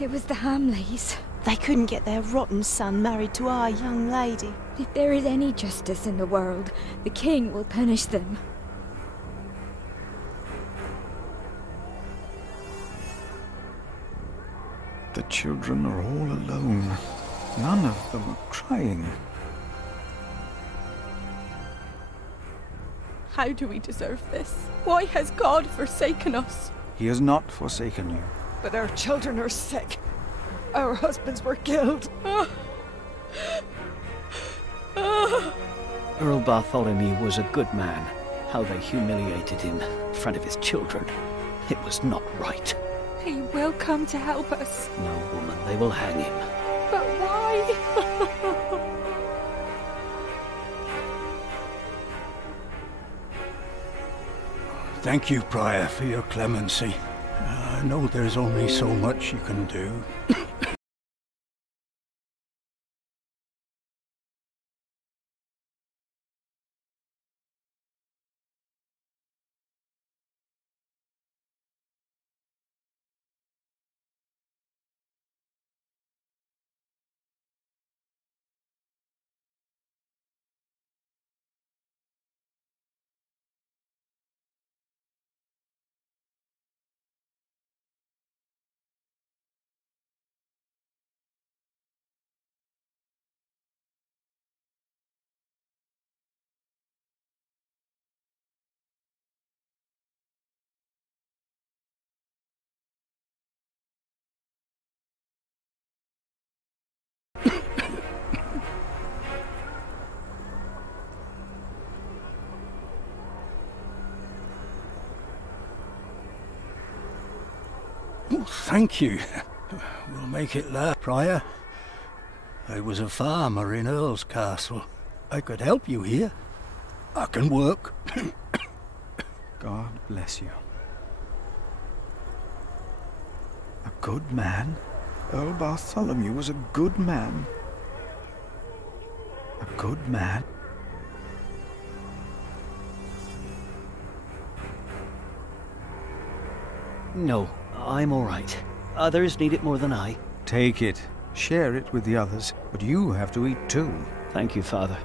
It was the Hamleys. They couldn't get their rotten son married to our young lady. If there is any justice in the world, the king will punish them. The children are all alone. None of them are crying. How do we deserve this? Why has God forsaken us? He has not forsaken you. But our children are sick. Our husbands were killed. Earl Bartholomew was a good man. How they humiliated him in front of his children. It was not right. He will come to help us. No, woman, they will hang him. But why? Thank you, Prior, for your clemency. I know there's only so much you can do. Oh, thank you. We'll make it last, Prior. I was a farmer in Earl's Castle. I could help you here. I can work. God bless you. A good man? Earl Bartholomew was a good man. A good man? No, I'm all right. Others need it more than I. Take it. Share it with the others. But you have to eat too. Thank you, Father.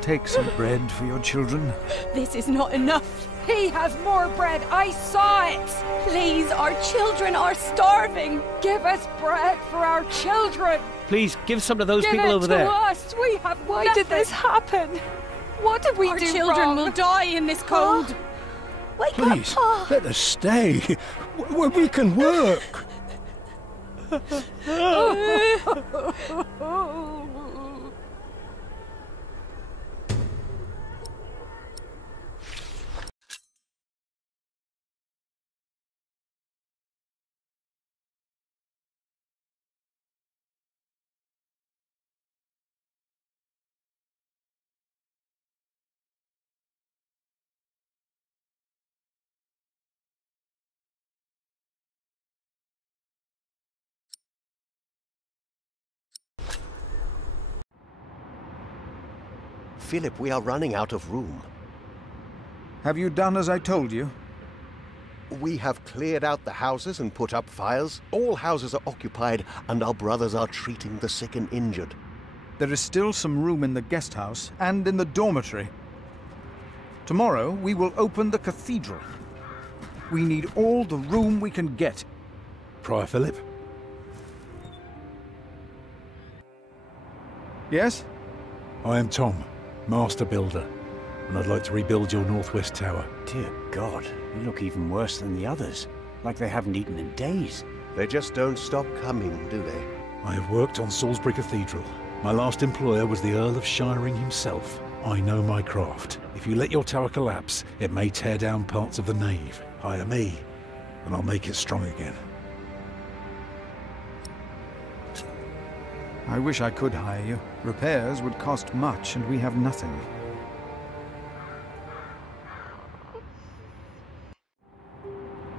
Take some bread for your children. This is not enough. He has more bread. I saw it. Please, our children are starving. Give us bread for our children. Please, give some to those Give people it over to there. us. We have Why nothing. did this happen? What did we Our do children wrong? will die in this cold. Wake Please, up, Pa! let us stay. Where we can work. Philip, we are running out of room. Have you done as I told you? We have cleared out the houses and put up fires. All houses are occupied, and our brothers are treating the sick and injured. There is still some room in the guest house and in the dormitory. Tomorrow we will open the cathedral. We need all the room we can get. Prior Philip? Yes? I am Tom, Master Builder, and I'd like to rebuild your northwest tower. Dear God, you look even worse than the others. Like they haven't eaten in days. They just don't stop coming, do they? I have worked on Salisbury Cathedral. My last employer was the Earl of Shiring himself. I know my craft. If you let your tower collapse, it may tear down parts of the nave. Hire me, and I'll make it strong again. I wish I could hire you. Repairs would cost much, and we have nothing.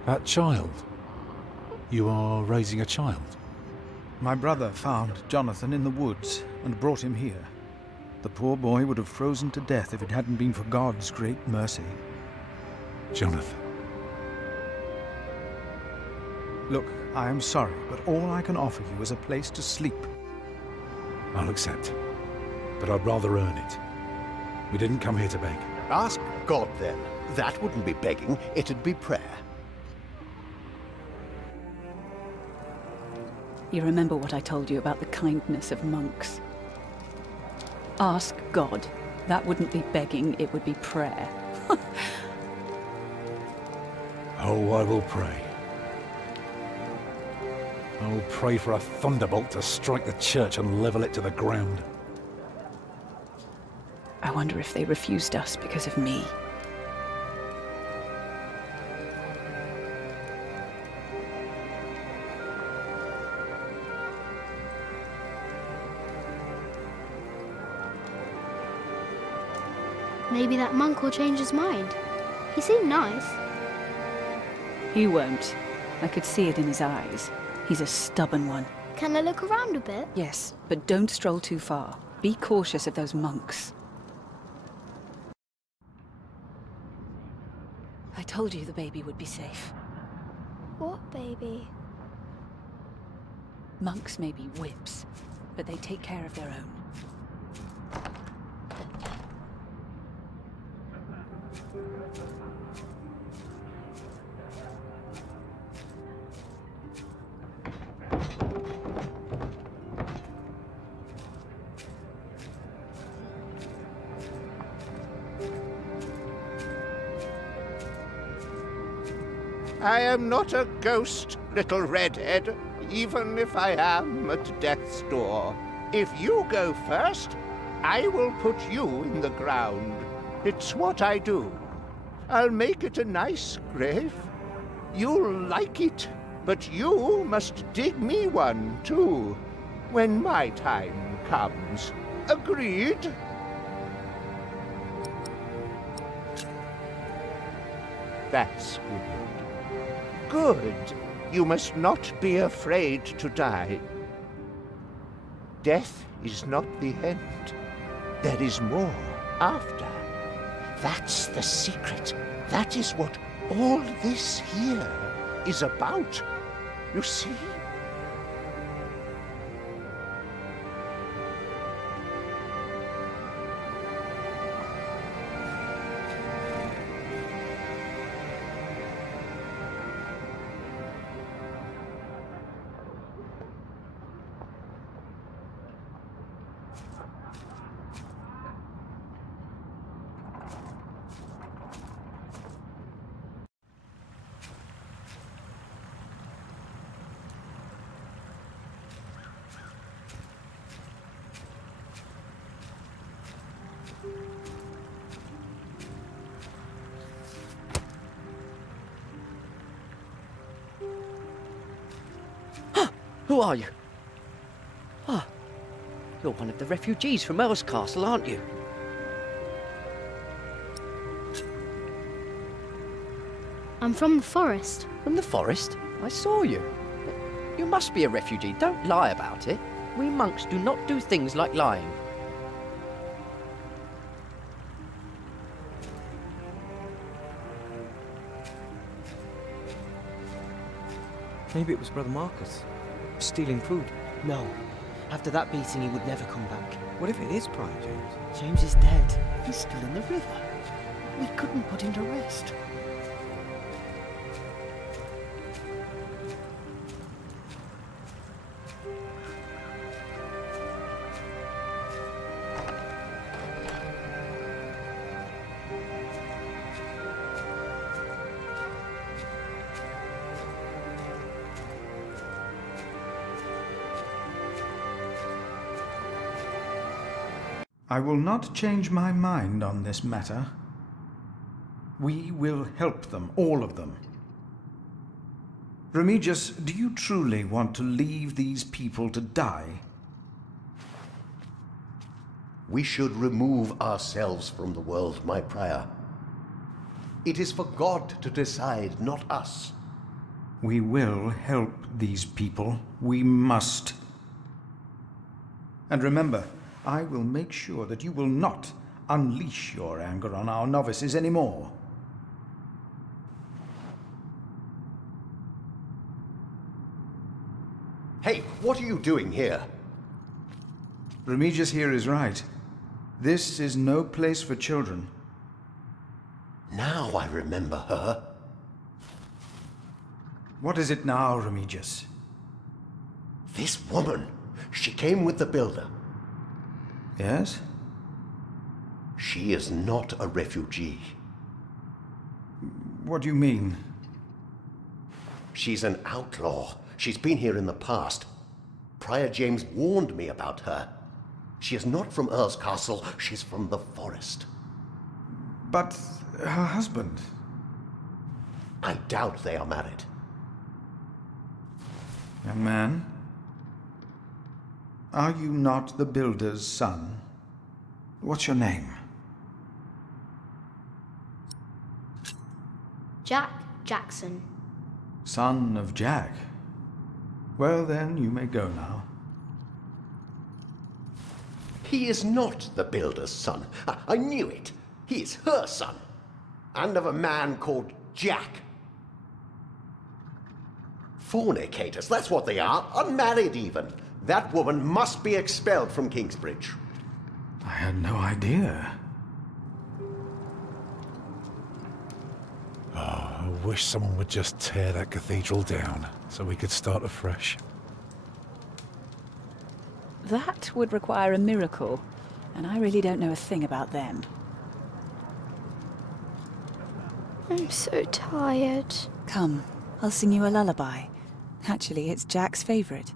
That child? You are raising a child? My brother found Jonathan in the woods and brought him here. The poor boy would have frozen to death if it hadn't been for God's great mercy. Jonathan. Look, I am sorry, but all I can offer you is a place to sleep. I'll accept. But I'd rather earn it. We didn't come here to beg. Ask God, then. That wouldn't be begging, it'd be prayer. You remember what I told you about the kindness of monks? Ask God. That wouldn't be begging, it would be prayer. Oh, I will pray. I will pray for a thunderbolt to strike the church and level it to the ground. I wonder if they refused us because of me. Maybe that monk will change his mind. He seemed nice. He won't. I could see it in his eyes. He's a stubborn one. Can I look around a bit? Yes, but don't stroll too far. Be cautious of those monks. I told you the baby would be safe. What baby? Monks may be whips, but they take care of their own. I am not a ghost, little redhead, even if I am at death's door. If you go first, I will put you in the ground. It's what I do. I'll make it a nice grave. You'll like it, but you must dig me one, too, when my time comes. Agreed? That's good. Good. You must not be afraid to die. Death is not the end. There is more after. That's the secret. That is what all this here is about. You see? Who are you? Ah, you're one of the refugees from Earl's Castle, aren't you? I'm from the forest. From the forest? I saw you. You must be a refugee. Don't lie about it. We monks do not do things like lying. Maybe it was Brother Marcus. Stealing food. No. After that beating, he would never come back. What if it is Prior James? James is dead. He's still in the river. We couldn't put him to rest. I will not change my mind on this matter. We will help them, all of them. Remigius, do you truly want to leave these people to die? We should remove ourselves from the world, my prior. It is for God to decide, not us. We will help these people. We must. And remember, I will make sure that you will not unleash your anger on our novices anymore. Hey, what are you doing here? Remigius here is right. This is no place for children. Now I remember her. What is it now, Remigius? This woman. She came with the builder. Yes? She is not a refugee. What do you mean? She's an outlaw. She's been here in the past. Prior James warned me about her. She is not from Earl's Castle. She's from the forest. But her husband? I doubt they are married. Young man, are you not the builder's son? What's your name? Jack Jackson. Son of Jack. Well then, you may go now. He is not the builder's son. I knew it. He is her son. And of a man called Jack. Fornicators, that's what they are. Unmarried even. That woman must be expelled from Kingsbridge. I had no idea. Oh, I wish someone would just tear that cathedral down so we could start afresh. That would require a miracle, and I really don't know a thing about them. I'm so tired. Come, I'll sing you a lullaby. Actually, it's Jack's favourite.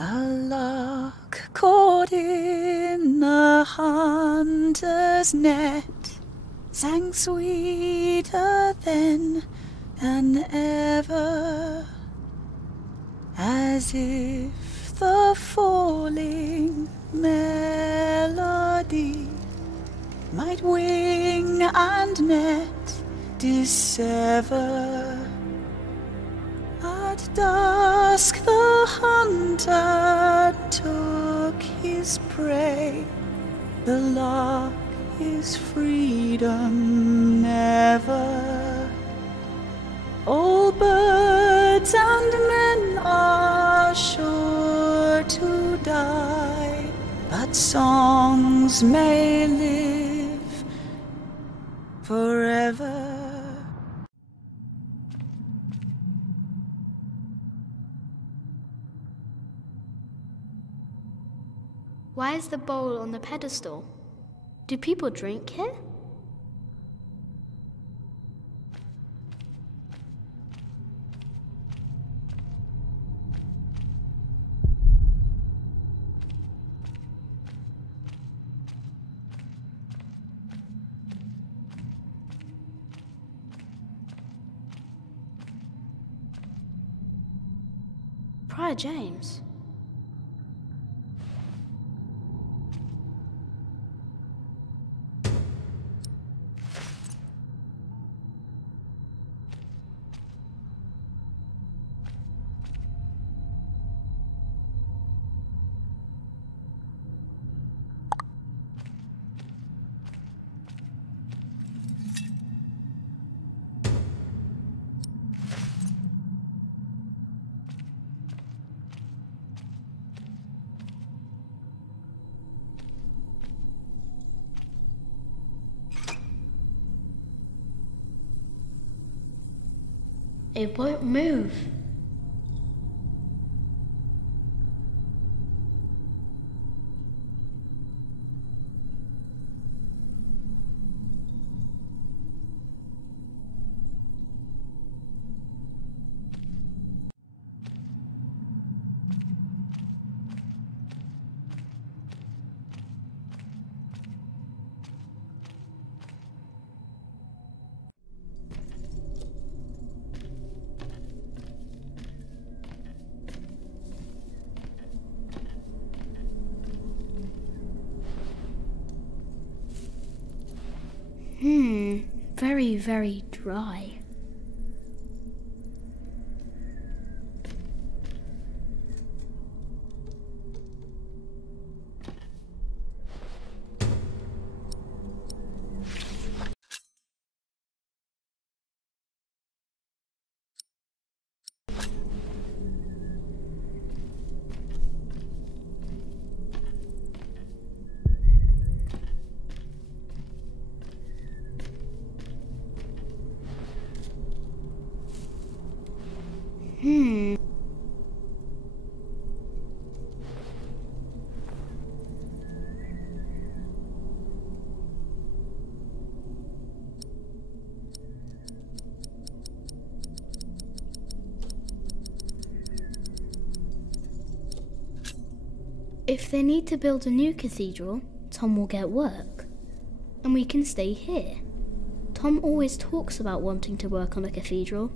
A lark caught in a hunter's net sang sweeter then than ever, as if the falling melody might wing and net dissever. At dusk the hunter took his prey. The lark is freedom never. All birds and men are sure to die, but songs may live forever. Why is the bowl on the pedestal? Do people drink here? Prior James. It won't move. Very, very dry. If they need to build a new cathedral, Tom will get work. And we can stay here. Tom always talks about wanting to work on a cathedral.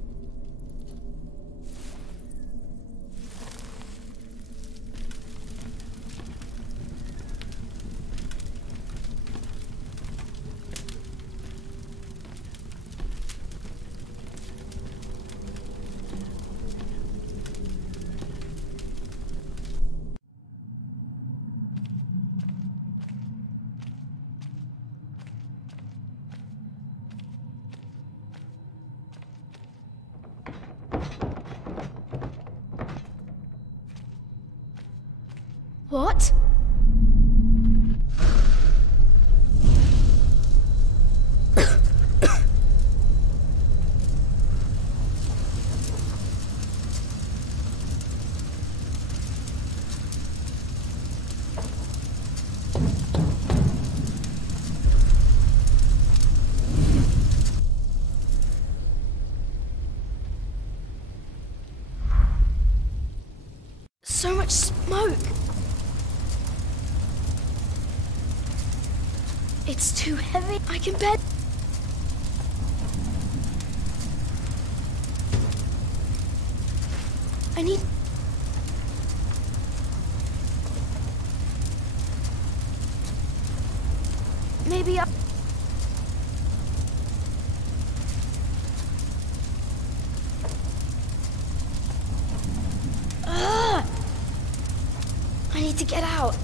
What? So much smoke! It's too heavy. I can bet. I need. Maybe I. I need to get out.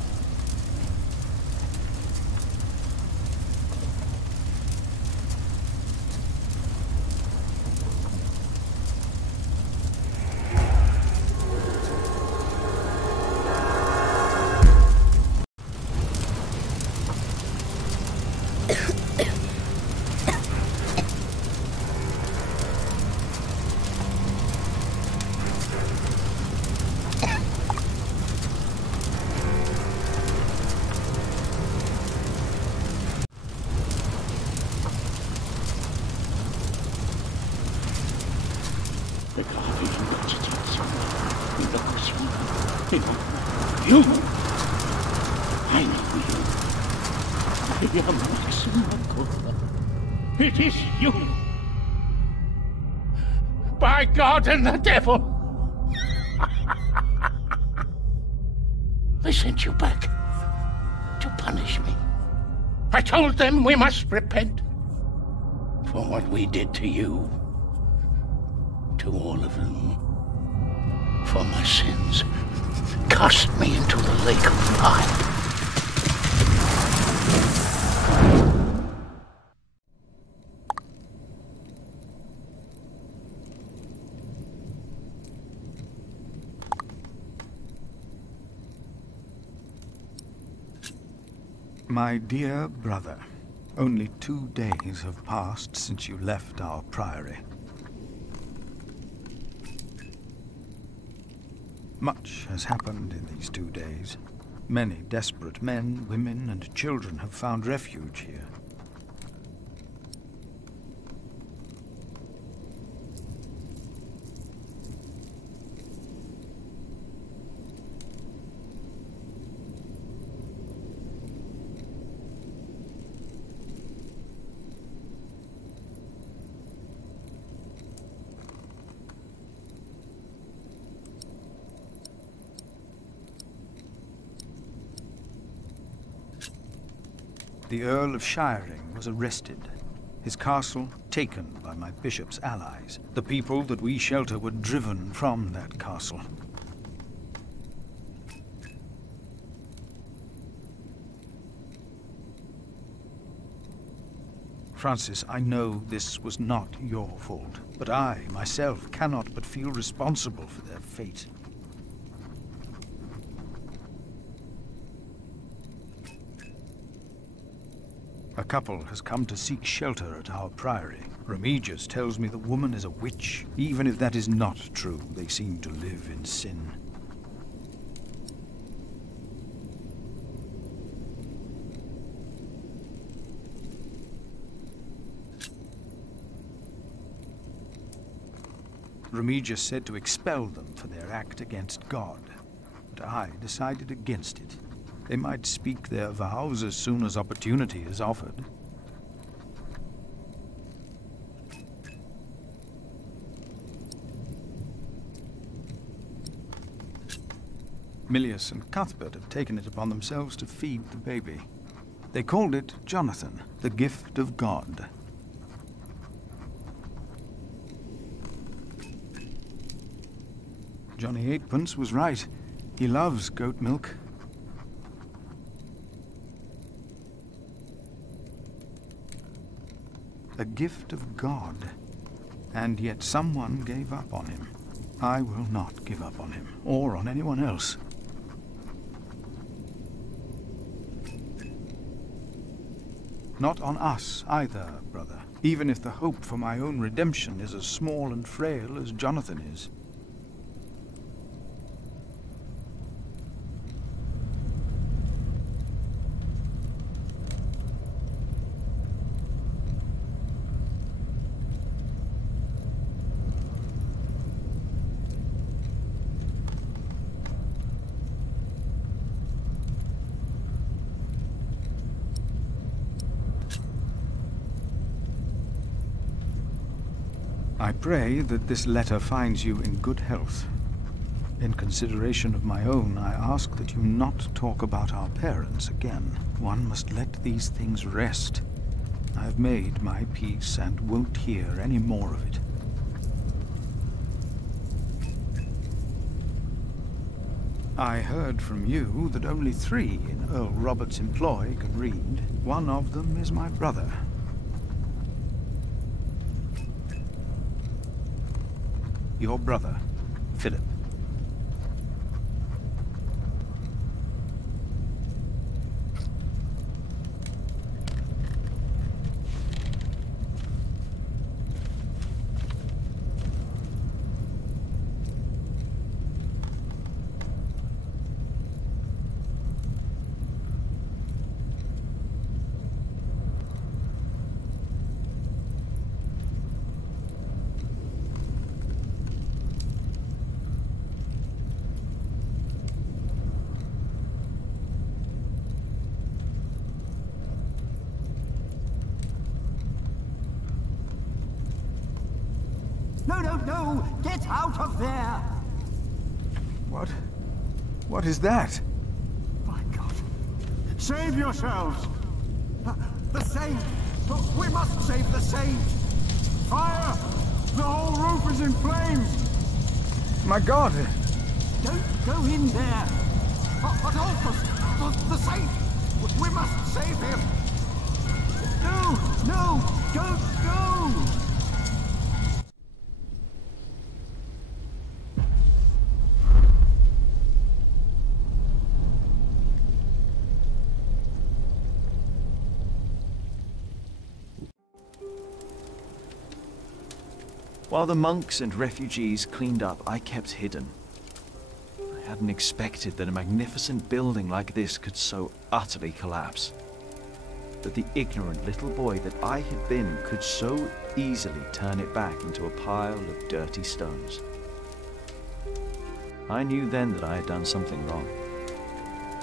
You! I know you. I am Maximum. It is you. By God and the devil! They sent you back to punish me. I told them we must repent for what we did to you. To all of them. For my sins. Cast me into the lake of fire. My dear brother, only 2 days have passed since you left our priory. Much has happened in these 2 days. Many desperate men, women, and children have found refuge here. The Earl of Shiring was arrested His castle taken by my bishop's allies. The people that we shelter were driven from that castle. Francis, I know this was not your fault, but I, myself, cannot but feel responsible for their fate. A couple has come to seek shelter at our priory. Remigius tells me the woman is a witch. Even if that is not true, they seem to live in sin. Remigius said to expel them for their act against God, but I decided against it. They might speak their vows as soon as opportunity is offered. Milius and Cuthbert have taken it upon themselves to feed the baby. They called it Jonathan, the gift of God. Johnny Eightpence was right. He loves goat milk. A gift of God. And yet someone gave up on him. I will not give up on him, or on anyone else. Not on us either, brother. Even if the hope for my own redemption is as small and frail as Jonathan is. I pray that this letter finds you in good health. In consideration of my own, I ask that you not talk about our parents again. One must let these things rest. I have made my peace and won't hear any more of it. I heard from you that only 3 in Earl Robert's employ can read. One of them is my brother. Your brother, Philip. No! Get out of there! What is that? My God! Save yourselves! The Saint! We must save the Saint! Fire! The whole roof is in flames! My God! Don't go in there! But Alphas! The Saint! We must save him! No! Don't go! While the monks and refugees cleaned up, I kept hidden. I hadn't expected that a magnificent building like this could so utterly collapse. That the ignorant little boy that I had been could so easily turn it back into a pile of dirty stones. I knew then that I had done something wrong,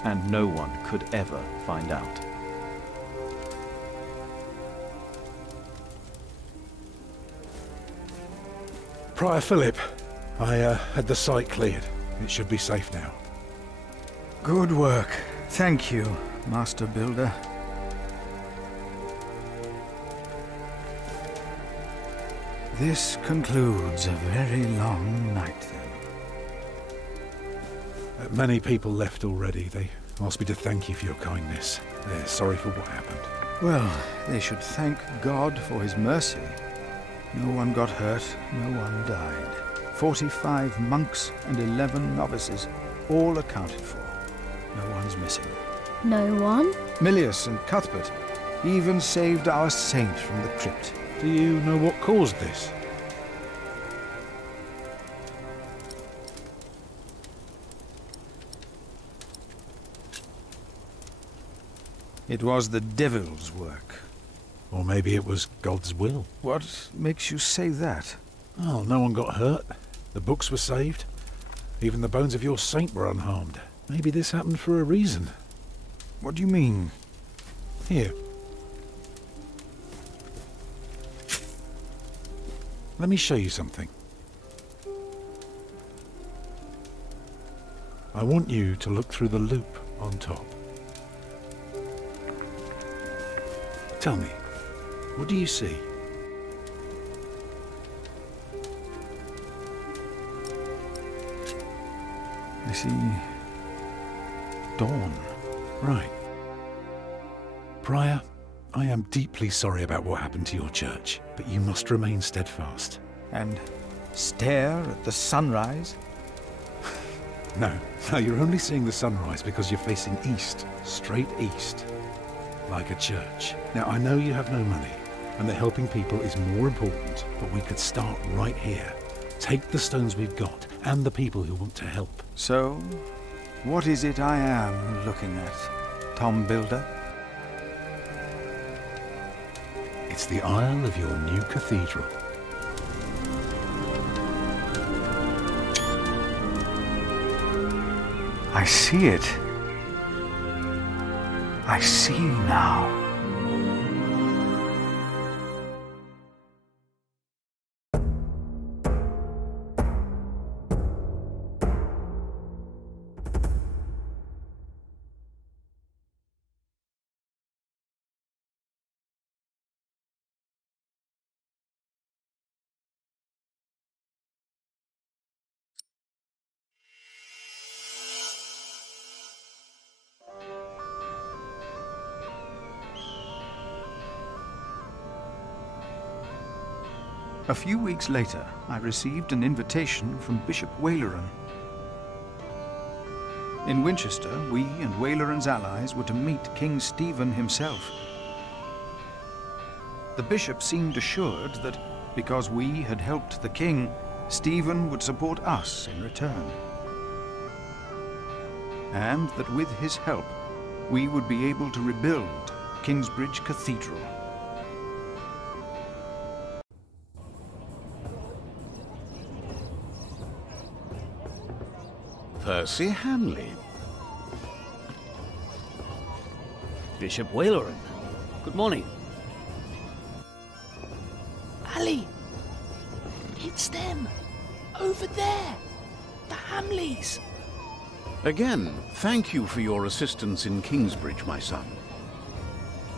and no one could ever find out. Prior Philip, I had the site cleared. It should be safe now. Good work. Thank you, Master Builder. This concludes a very long night, then. Many people left already. They asked me to thank you for your kindness. They're sorry for what happened. Well, they should thank God for his mercy. No one got hurt, no one died. 45 monks and 11 novices, all accounted for. No one's missing. No one? Milius and Cuthbert even saved our saint from the crypt. Do you know what caused this? It was the devil's work. Or maybe it was God's will. What makes you say that? Oh, no one got hurt. The books were saved. Even the bones of your saint were unharmed. Maybe this happened for a reason. What do you mean? Here. Let me show you something. I want you to look through the loop on top. Tell me, what do you see? I see dawn. Right. Prior, I am deeply sorry about what happened to your church, but you must remain steadfast. And stare at the sunrise? No, you're only seeing the sunrise because you're facing east, straight east, like a church. Now, I know you have no money, and that helping people is more important, but we could start right here. Take the stones we've got, and the people who want to help. So, what is it I am looking at, Tom Builder? It's the aisle of your new cathedral. I see it. I see now. A few weeks later, I received an invitation from Bishop Waleran. In Winchester, we and Waleran's allies were to meet King Stephen himself. The bishop seemed assured that because we had helped the king, Stephen would support us in return. And that with his help, we would be able to rebuild Kingsbridge Cathedral. Percy Hanley. Bishop Waleran. Good morning. Ali! It's them! Over there! The Hamleys! Again, thank you for your assistance in Kingsbridge, my son.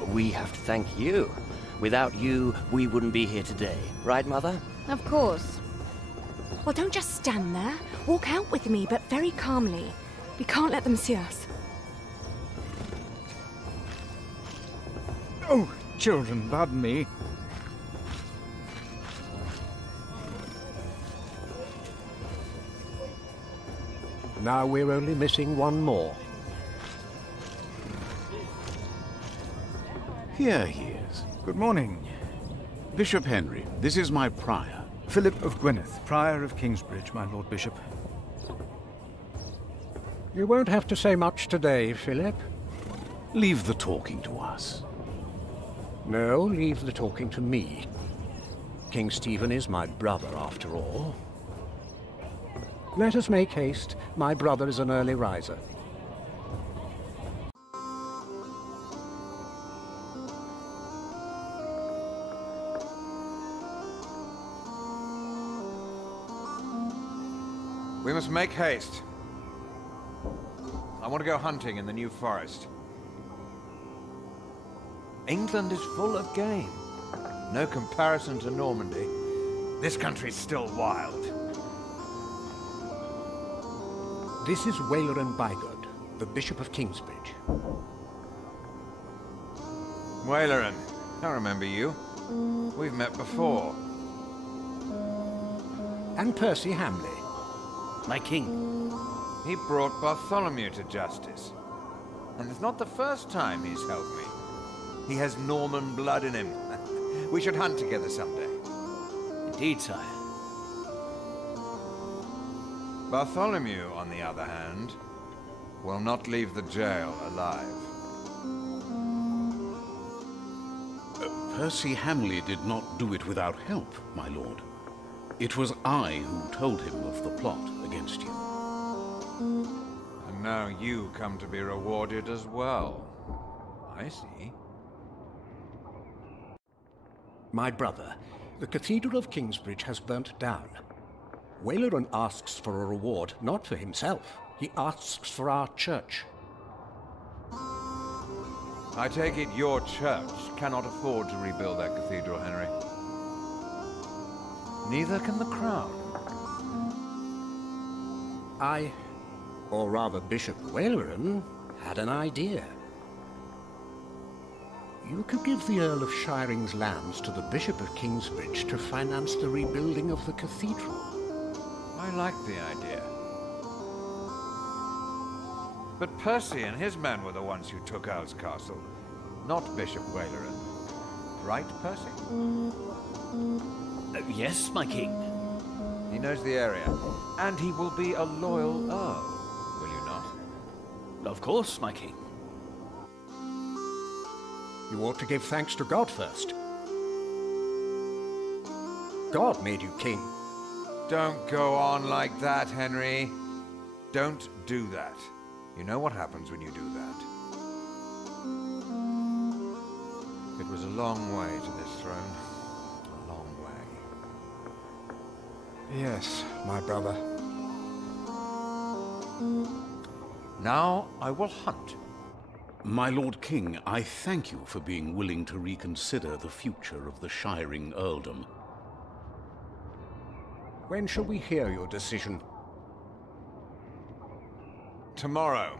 We have to thank you. Without you, we wouldn't be here today. Right, Mother? Of course. Well, don't just stand there. Walk out with me, but very calmly. We can't let them see us. Oh, children, pardon me. Now we're only missing one more. Here he is. Good morning. Bishop Henry, this is my prior. Philip of Gwynedd, Prior of Kingsbridge, my Lord Bishop. You won't have to say much today, Philip. Leave the talking to us. No, leave the talking to me. King Stephen is my brother, after all. Let us make haste. My brother is an early riser. We must make haste. I want to go hunting in the New Forest. England is full of game. No comparison to Normandy. This country's still wild. This is Waleran Bygod, the Bishop of Kingsbridge. Waleran, I remember you. We've met before. And Percy Hamley. My king. He brought Bartholomew to justice. And it's not the first time he's helped me. He has Norman blood in him. We should hunt together someday. Indeed, sire. Bartholomew, on the other hand, will not leave the jail alive. Percy Hamley did not do it without help, my lord. It was I who told him of the plot against you. And now you come to be rewarded as well. I see. My brother, the Cathedral of Kingsbridge has burnt down. Waleran asks for a reward, not for himself. He asks for our church. I take it your church cannot afford to rebuild that cathedral, Henry. Neither can the crown. I, or rather Bishop Waleran, had an idea. You could give the Earl of Shiring's lands to the Bishop of Kingsbridge to finance the rebuilding of the cathedral. I like the idea. But Percy and his men were the ones who took Earl's Castle, not Bishop Waleran. Right, Percy? Yes, my king. He knows the area, and he will be a loyal Earl, will you not? Of course, my king. You ought to give thanks to God first. God made you king. Don't go on like that, Henry. Don't do that. You know what happens when you do that. It was a long way to this throne. A long way. Yes, my brother. Now I will hunt. My Lord King, I thank you for being willing to reconsider the future of the Shiring earldom. When shall we hear your decision? Tomorrow.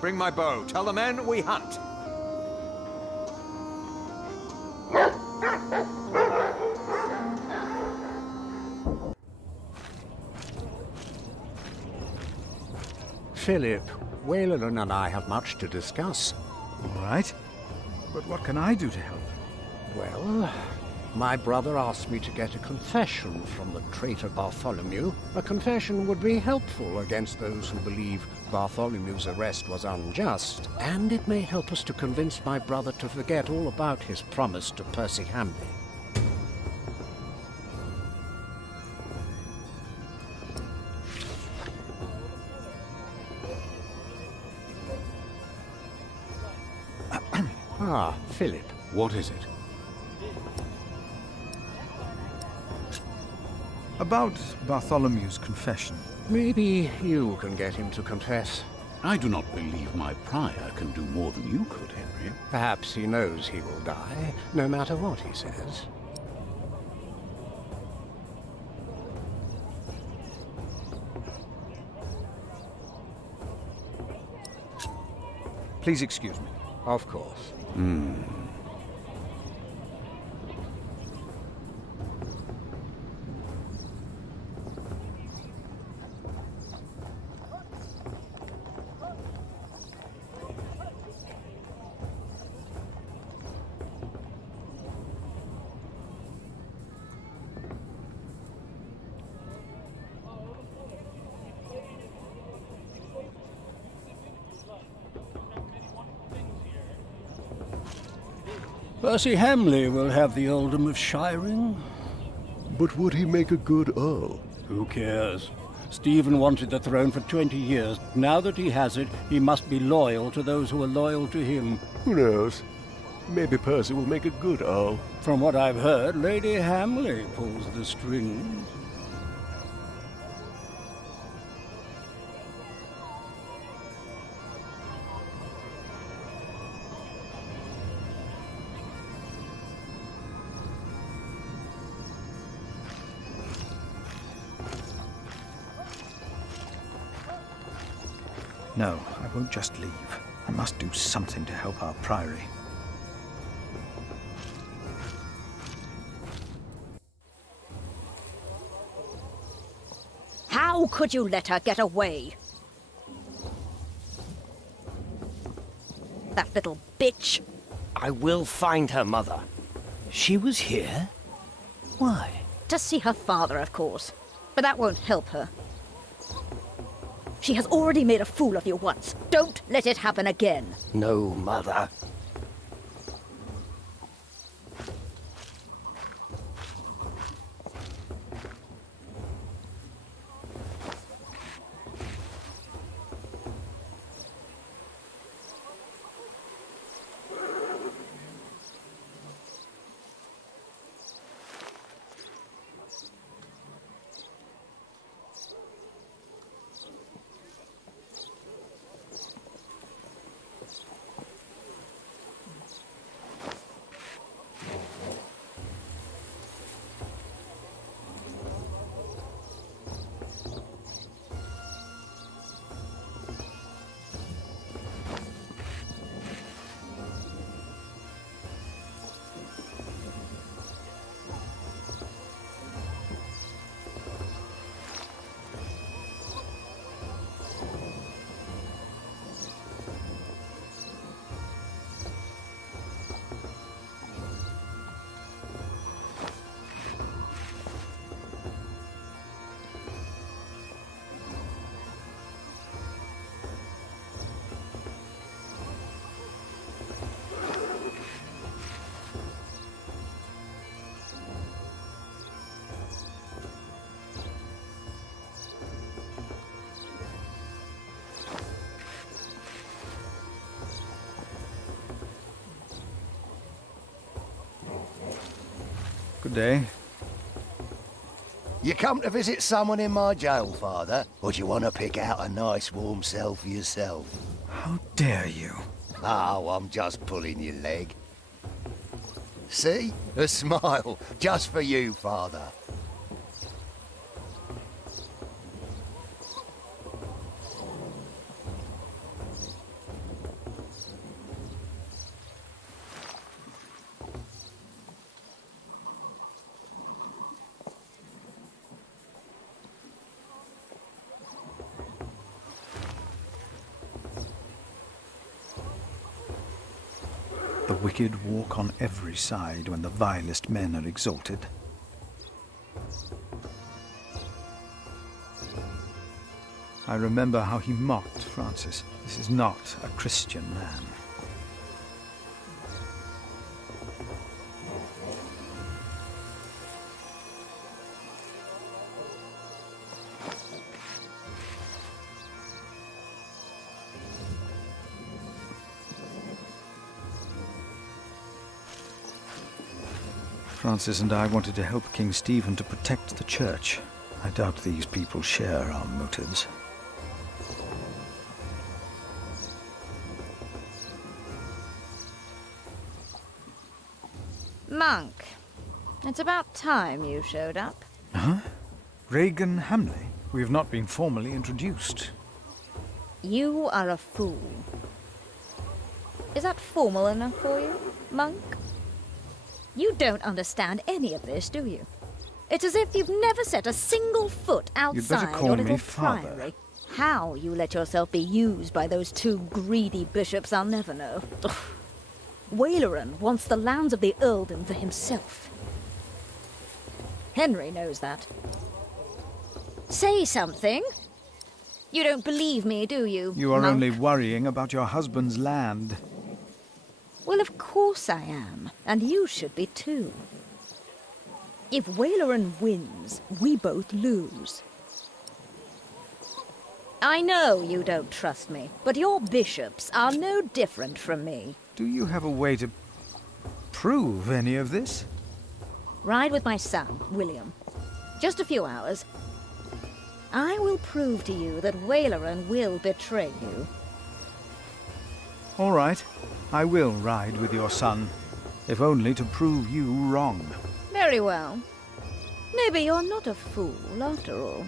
Bring my bow. Tell the men we hunt. Philip, Waleran and I have much to discuss. All right. But what can I do to help? Well, my brother asked me to get a confession from the traitor Bartholomew. A confession would be helpful against those who believe Bartholomew's arrest was unjust, and it may help us to convince my brother to forget all about his promise to Percy Hamley. Ah, Philip. What is it? About Bartholomew's confession. Maybe you can get him to confess. I do not believe my prior can do more than you could, Henry. Perhaps he knows he will die, no matter what he says. Please excuse me. Of course. Percy Hamley will have the earldom of Shiring. But would he make a good earl? Who cares? Stephen wanted the throne for 20 years. Now that he has it, he must be loyal to those who are loyal to him. Who knows? Maybe Percy will make a good earl. From what I've heard, Lady Hamley pulls the strings. No, I won't just leave. I must do something to help our priory. How could you let her get away? That little bitch. I will find her, Mother. She was here? Why? To see her father, of course. But that won't help her. She has already made a fool of you once. Don't let it happen again. No, Mother. Good day. You come to visit someone in my jail, Father? Or do you want to pick out a nice warm cell for yourself? How dare you? Oh, I'm just pulling your leg. See? A smile. Just for you, Father. The wicked walk on every side when the vilest men are exalted. I remember how he mocked Francis. This is not a Christian man. Francis and I wanted to help King Stephen to protect the church. I doubt these people share our motives. Monk, it's about time you showed up. Huh? Regan Hamley? We have not been formally introduced. You are a fool. Is that formal enough for you, Monk? You don't understand any of this, do you? It's as if you've never set a single foot outside your little priory. How you let yourself be used by those two greedy bishops, I'll never know. Waleran wants the lands of the earldom for himself. Henry knows that. Say something. You don't believe me, do you, You are Monk? only worrying about your husband's land. Well, of course I am, and you should be too. If Waleran wins, we both lose. I know you don't trust me, but your bishops are no different from me. Do you have a way to prove any of this? Ride with my son, William. Just a few hours. I will prove to you that Waleran will betray you. All right. I will ride with your son, if only to prove you wrong. Very well. Maybe you're not a fool, after all.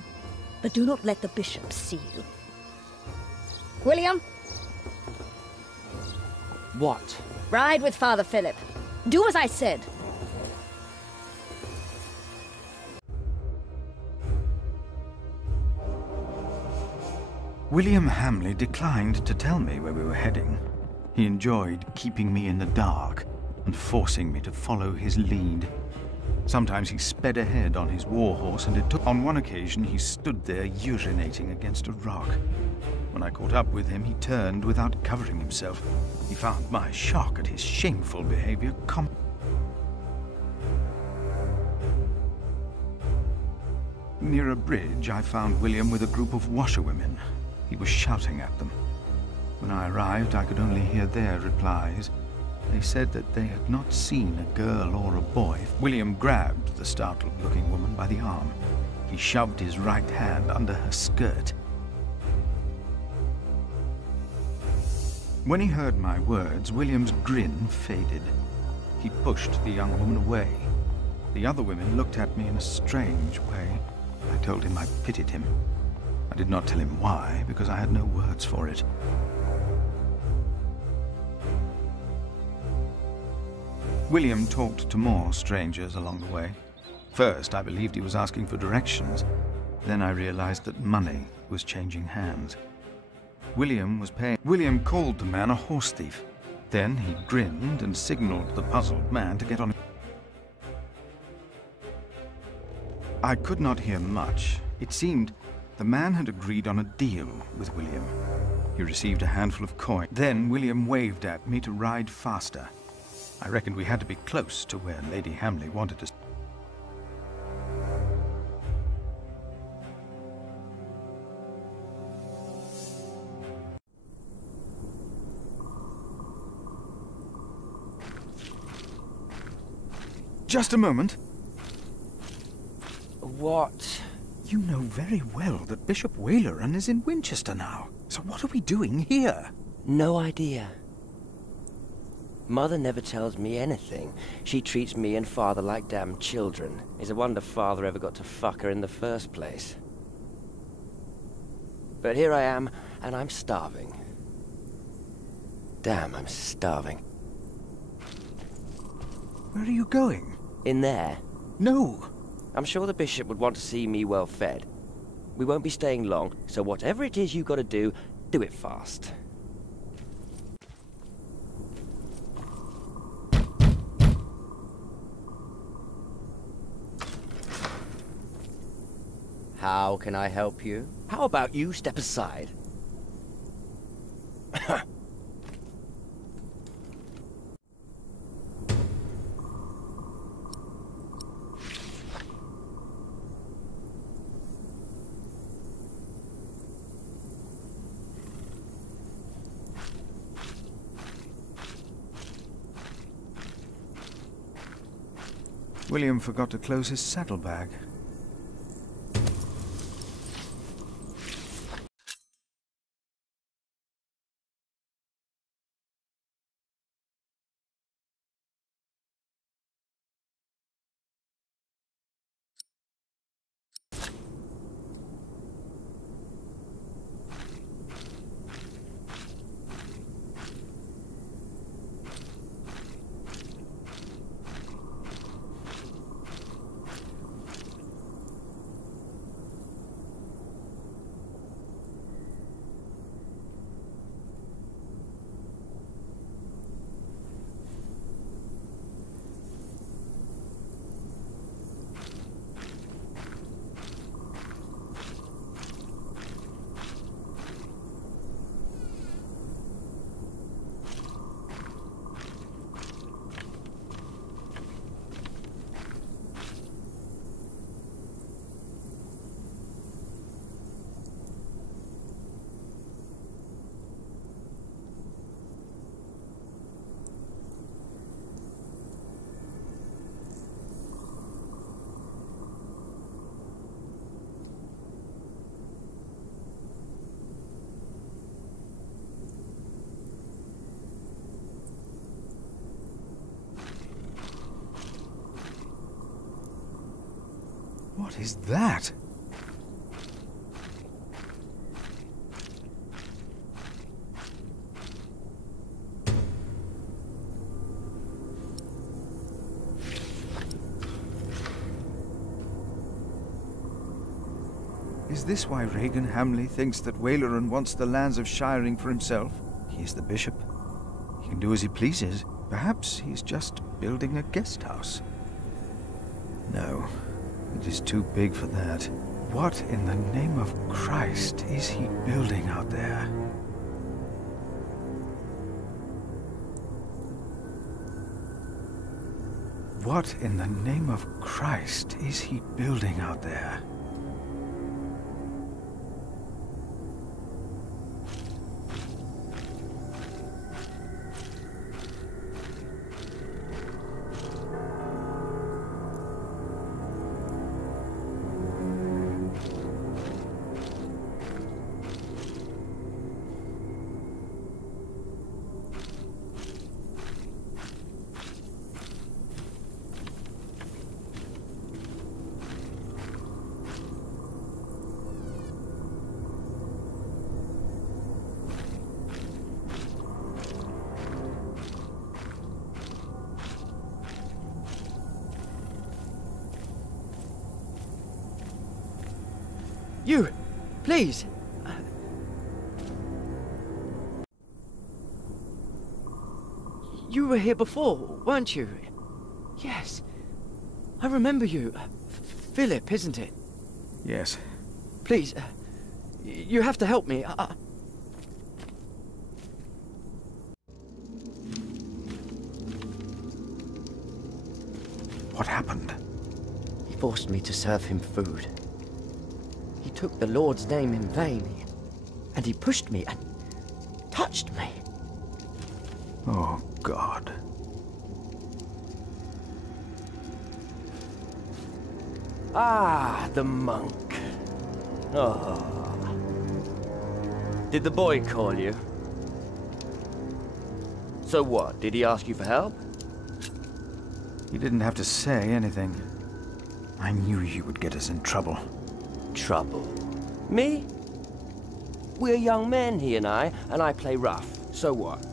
But do not let the bishops see you. William? What? Ride with Father Philip. Do as I said. William Hamley declined to tell me where we were heading. He enjoyed keeping me in the dark and forcing me to follow his lead. Sometimes he sped ahead on his warhorse, and on one occasion he stood there urinating against a rock. When I caught up with him, he turned without covering himself. He found my shock at his shameful behavior Near a bridge, I found William with a group of washerwomen. He was shouting at them. When I arrived, I could only hear their replies. They said that they had not seen a girl or a boy. William grabbed the startled-looking woman by the arm. He shoved his right hand under her skirt. When he heard my words, William's grin faded. He pushed the young woman away. The other women looked at me in a strange way. I told him I pitied him. I did not tell him why, because I had no words for it. William talked to more strangers along the way. First, I believed he was asking for directions. Then I realized that money was changing hands. William was paying. William called the man a horse thief. Then he grinned and signaled the puzzled man to get on. I could not hear much. It seemed the man had agreed on a deal with William. He received a handful of coin. Then William waved at me to ride faster. I reckoned we had to be close to where Lady Hamley wanted us. Just a moment. What? You know very well that Bishop Waleran is in Winchester now. So what are we doing here? No idea. Mother never tells me anything. She treats me and Father like damn children. It's a wonder Father ever got to fuck her in the first place. But here I am, and I'm starving. Damn, I'm starving. Where are you going? In there. No! I'm sure the bishop would want to see me well fed. We won't be staying long, so whatever it is you gotta do, do it fast. How can I help you? How about you step aside? William forgot to close his saddlebag. What is that? Is this why Regan Hamley thinks that Waleran wants the lands of Shiring for himself? He's the bishop. He can do as he pleases. Perhaps he's just building a guest house. No, it is too big for that. What in the name of Christ is he building out there? What in the name of Christ is he building out there? You! Please! You were here before, weren't you? Yes. I remember you. Philip, isn't it? Yes. Please, you have to help me. What happened? He forced me to serve him food. He took the Lord's name in vain, and he pushed me and touched me. Oh, God. Ah, the monk. Oh. Did the boy call you? So what, did he ask you for help? He didn't have to say anything. I knew you would get us in trouble. Trouble? Me? We're young men, he and I play rough. So what?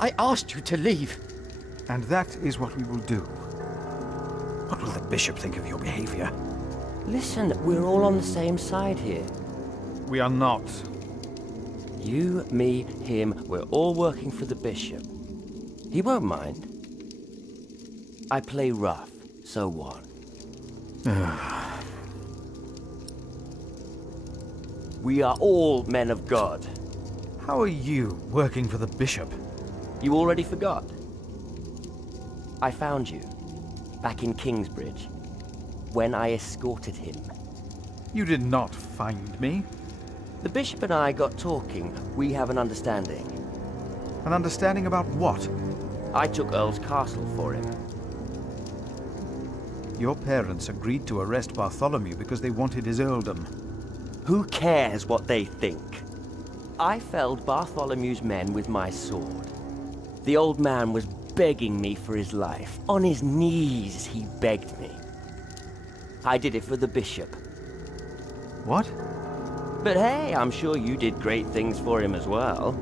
I asked you to leave. And that is what we will do. What will the bishop think of your behavior? Listen, we're all on the same side here. We are not. You, me, him, we're all working for the bishop. He won't mind. I play rough, so what? We are all men of God. How are you working for the bishop? You already forgot. I found you, back in Kingsbridge, when I escorted him. You did not find me. The bishop and I got talking. We have an understanding. An understanding about what? I took Earl's castle for him. Your parents agreed to arrest Bartholomew because they wanted his earldom. Who cares what they think? I felled Bartholomew's men with my sword. The old man was begging me for his life. On his knees, he begged me. I did it for the bishop. What? But hey, I'm sure you did great things for him as well.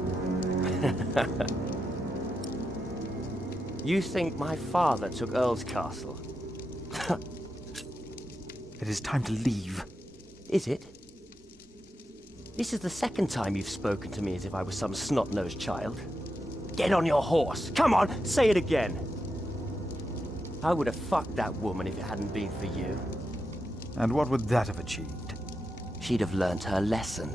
You think my father took Earl's castle? It is time to leave. Is it? This is the second time you've spoken to me as if I was some snot-nosed child. Get on your horse! Come on, say it again! I would have fucked that woman if it hadn't been for you. And what would that have achieved? She'd have learnt her lesson.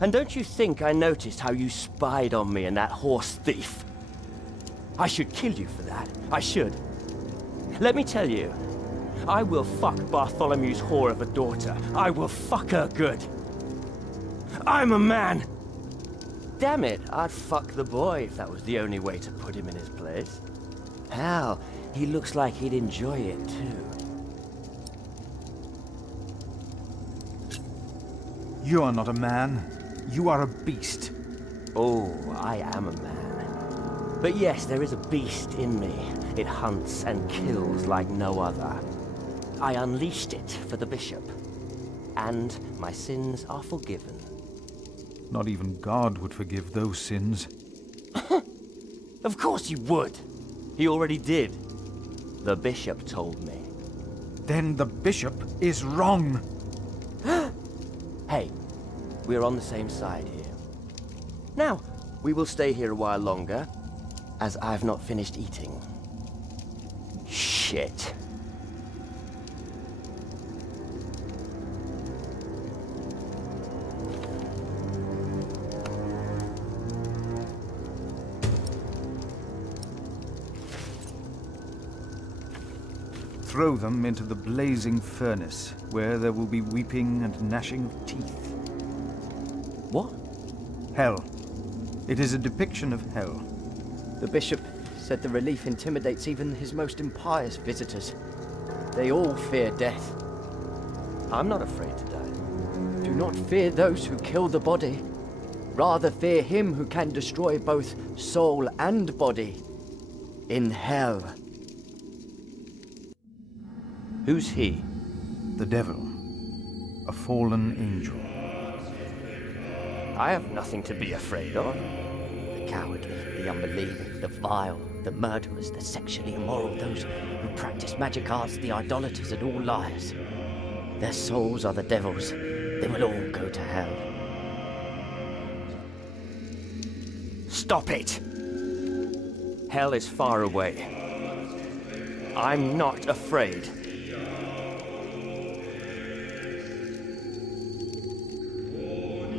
And don't you think I noticed how you spied on me and that horse thief? I should kill you for that. I should. Let me tell you, I will fuck Bartholomew's whore of a daughter. I will fuck her good. I'm a man! Damn it, I'd fuck the boy if that was the only way to put him in his place. Hell, he looks like he'd enjoy it too. You are not a man. You are a beast. Oh, I am a man. But yes, there is a beast in me. It hunts and kills like no other. I unleashed it for the bishop. And my sins are forgiven. Not even God would forgive those sins. Of course he would. He already did. The bishop told me. Then the bishop is wrong. Hey, we're on the same side here. Now, we will stay here a while longer, as I've not finished eating. Shit. Throw them into the blazing furnace, where there will be weeping and gnashing of teeth. What? Hell. It is a depiction of hell. The bishop said the relief intimidates even his most impious visitors. They all fear death. I'm not afraid to die. Do not fear those who kill the body. Rather fear him who can destroy both soul and body. In hell. Who's he? The devil. A fallen angel. I have nothing to be afraid of. The cowardly, the unbelieving, the vile, the murderers, the sexually immoral, those who practice magic arts, the idolaters, and all liars. Their souls are the devil's. They will all go to hell. Stop it! Hell is far away. I'm not afraid.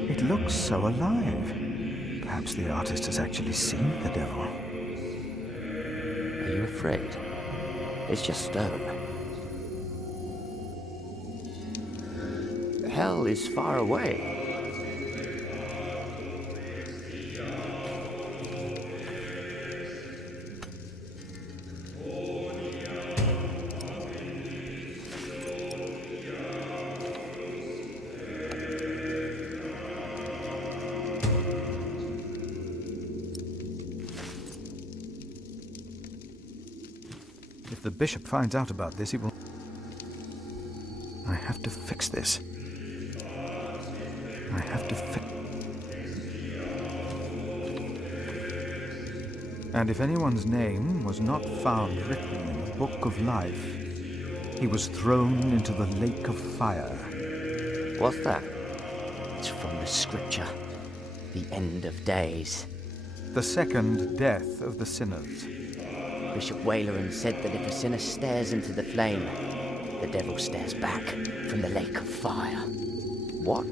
It looks so alive. Perhaps the artist has actually seen the devil. Are you afraid? It's just stone. Hell is far away. If the bishop finds out about this, he will... I have to fix this. I have to fix... And if anyone's name was not found written in the Book of Life, he was thrown into the lake of fire. What's that? It's from the scripture. The end of days. The second death of the sinners. Bishop Waleran said that if a sinner stares into the flame, the devil stares back from the lake of fire. What?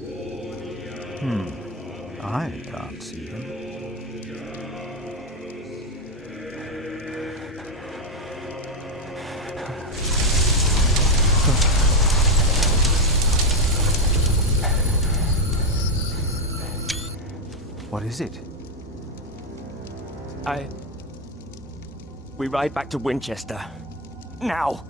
I can't see him. What is it? We ride back to Winchester. Now!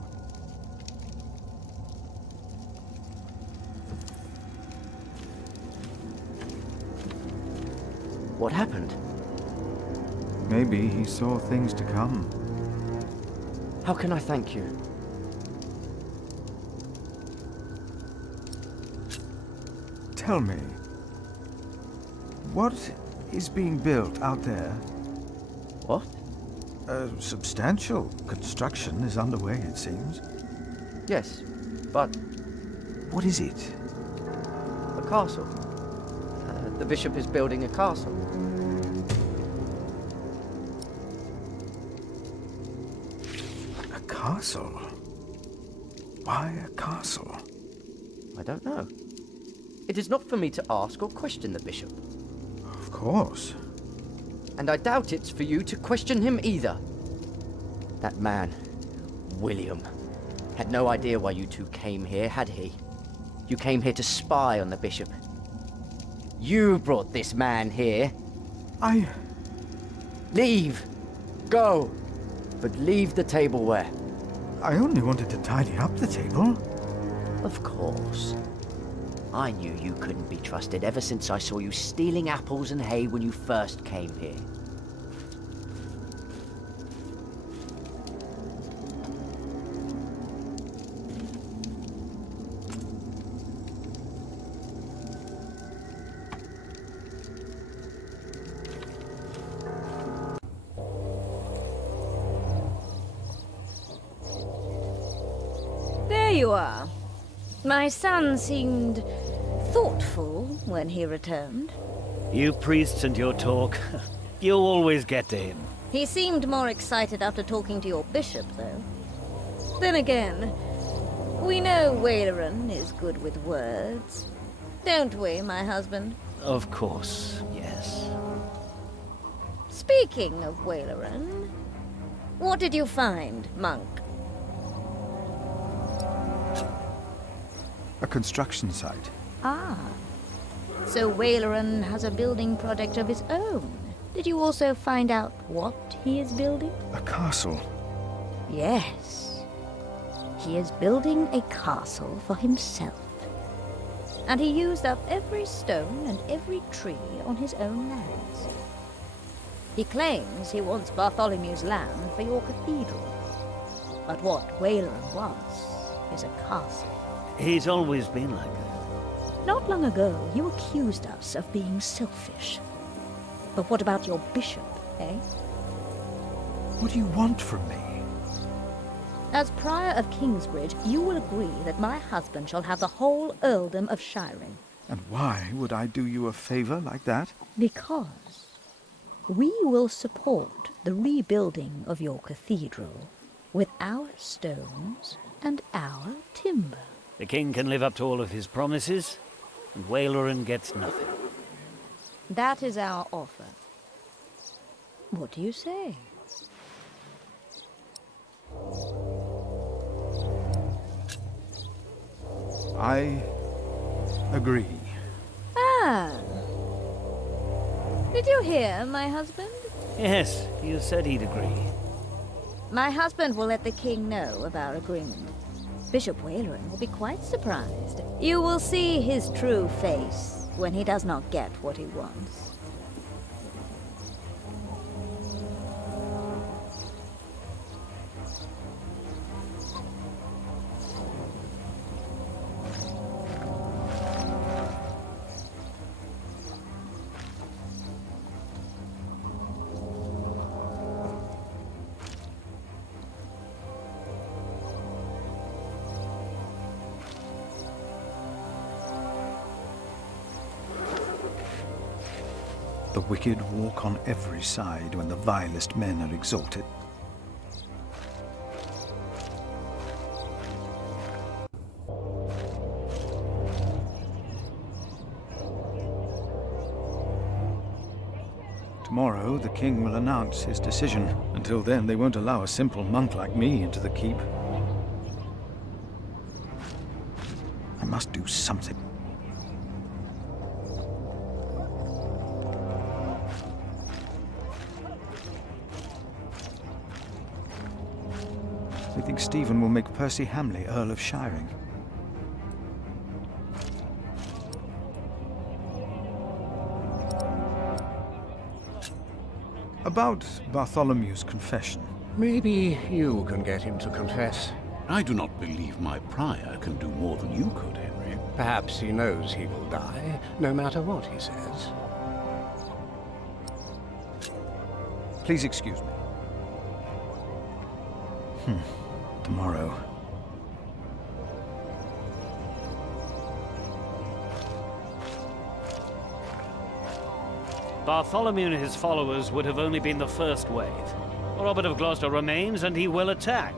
What happened? Maybe he saw things to come. How can I thank you? Tell me, what is being built out there? What? A substantial construction is underway, it seems. Yes, but... What is it? A castle. The bishop is building a castle. A castle? Why a castle? I don't know. It is not for me to ask or question the bishop. Of course. And I doubt it's for you to question him either. That man, William, had no idea why you two came here, had he? You came here to spy on the bishop. You brought this man here. Leave! Go! But leave the tableware. I only wanted to tidy up the table. Of course. I knew you couldn't be trusted ever since I saw you stealing apples and hay when you first came here. There you are. My son seemed thoughtful when he returned. You priests and your talk. You always get to him. He seemed more excited after talking to your bishop, though. Then again, we know Waleran is good with words. Don't we, my husband? Of course, yes. Speaking of Waleran, what did you find, monk? A construction site. Ah. So Waleran has a building project of his own. Did you also find out what he is building? A castle. Yes. He is building a castle for himself. And he used up every stone and every tree on his own lands. He claims he wants Bartholomew's land for your cathedral. But what Waleran wants is a castle. He's always been like that. Not long ago, you accused us of being selfish. But what about your bishop, eh? What do you want from me? As Prior of Kingsbridge, you will agree that my husband shall have the whole earldom of Shiring. And why would I do you a favor like that? Because we will support the rebuilding of your cathedral with our stones and our timber. The king can live up to all of his promises, and Waleran gets nothing. That is our offer. What do you say? I agree. Ah. Did you hear, my husband? Yes, you said he'd agree. My husband will let the king know of our agreement. Bishop Waleran will be quite surprised. You will see his true face when he does not get what he wants. The wicked walk on every side when the vilest men are exalted. Tomorrow, the king will announce his decision. Until then, they won't allow a simple monk like me into the keep. I must do something. I think Stephen will make Percy Hamley Earl of Shiring. About Bartholomew's confession. Maybe you can get him to confess. I do not believe my prior can do more than you could, Henry. Perhaps he knows he will die, no matter what he says. Please excuse me. Tomorrow. Bartholomew and his followers would have only been the first wave. Robert of Gloucester remains, and he will attack.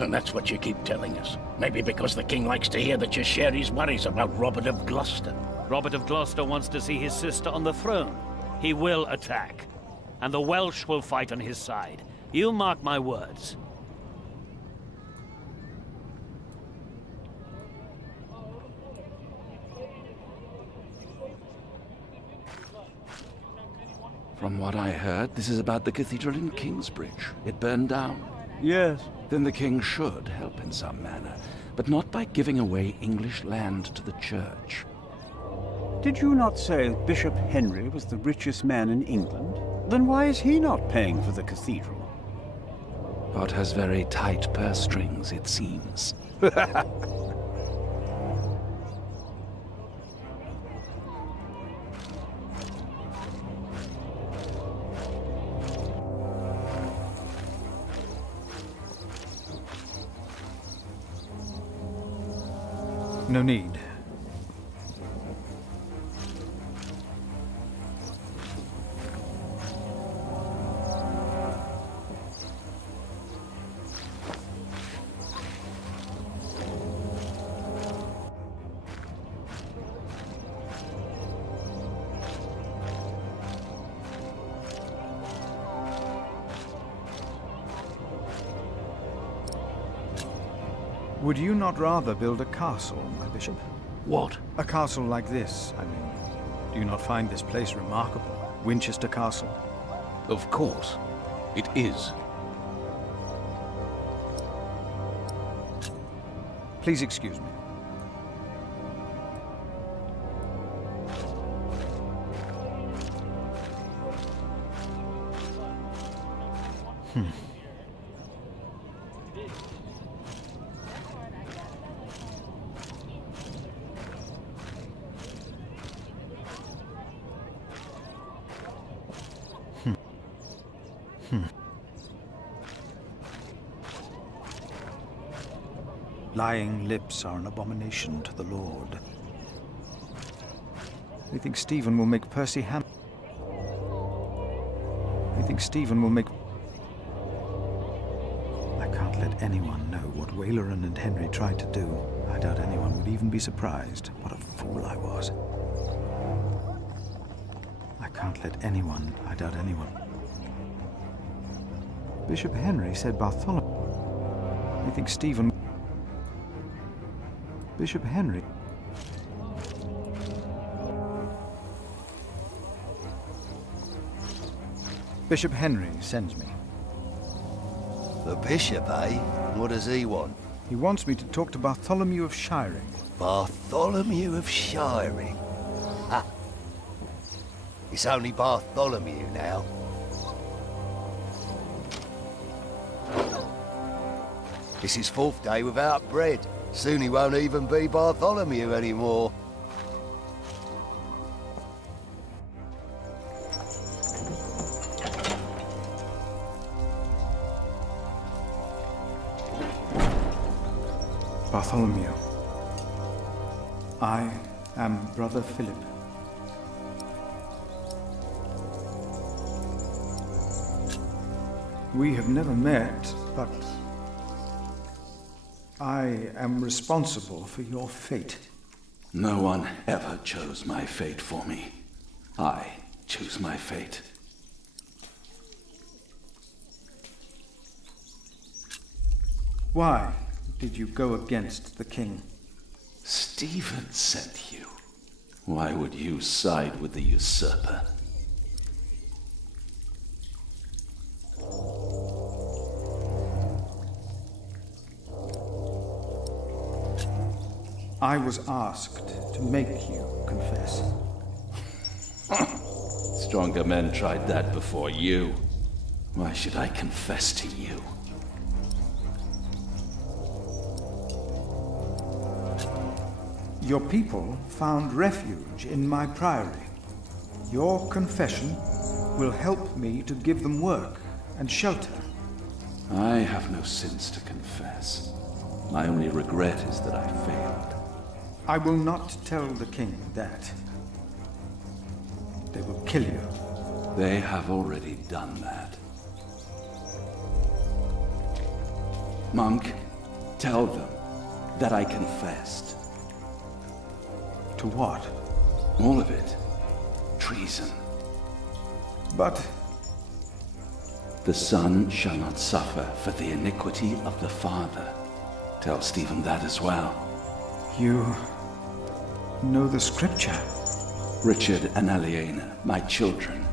And that's what you keep telling us. Maybe because the king likes to hear that you share his worries about Robert of Gloucester. Robert of Gloucester wants to see his sister on the throne. He will attack. And the Welsh will fight on his side. You mark my words. From what I heard, this is about the cathedral in Kingsbridge. It burned down. Yes. Then the king should help in some manner, but not by giving away English land to the church. Did you not say Bishop Henry was the richest man in England? Then why is he not paying for the cathedral? Pot has very tight purse strings, it seems. No need. Would you not rather build a castle, my bishop? What? A castle like this, I mean. Do you not find this place remarkable? Winchester Castle? Of course. It is. Please excuse me. Lying lips are an abomination to the Lord. They think Stephen will make Percy Ham. They think Stephen will make... I can't let anyone know what Waleran and Henry tried to do. I doubt anyone would even be surprised. What a fool I was. I can't let anyone... I doubt anyone. Bishop Henry said Bartholomew. They think Stephen... Bishop Henry. Bishop Henry sends me. The bishop, eh? What does he want? He wants me to talk to Bartholomew of Shiring. Bartholomew of Shiring? Ha! It's only Bartholomew now. It's his 4th day without bread. Soon he won't even be Bartholomew anymore. Bartholomew, I am Brother Philip. We have never met, but I am responsible for your fate. No one ever chose my fate for me. I choose my fate. Why did you go against the king? Stephen sent you. Why would you side with the usurper? I was asked to make you confess. Stronger men tried that before you. Why should I confess to you? Your people found refuge in my priory. Your confession will help me to give them work and shelter. I have no sins to confess. My only regret is that I failed. I will not tell the king that. They will kill you. They have already done that. Monk, tell them that I confessed. To what? All of it. Treason. But... The son shall not suffer for the iniquity of the father. Tell Stephen that as well. You know the scripture? Richard and Aliena, my children,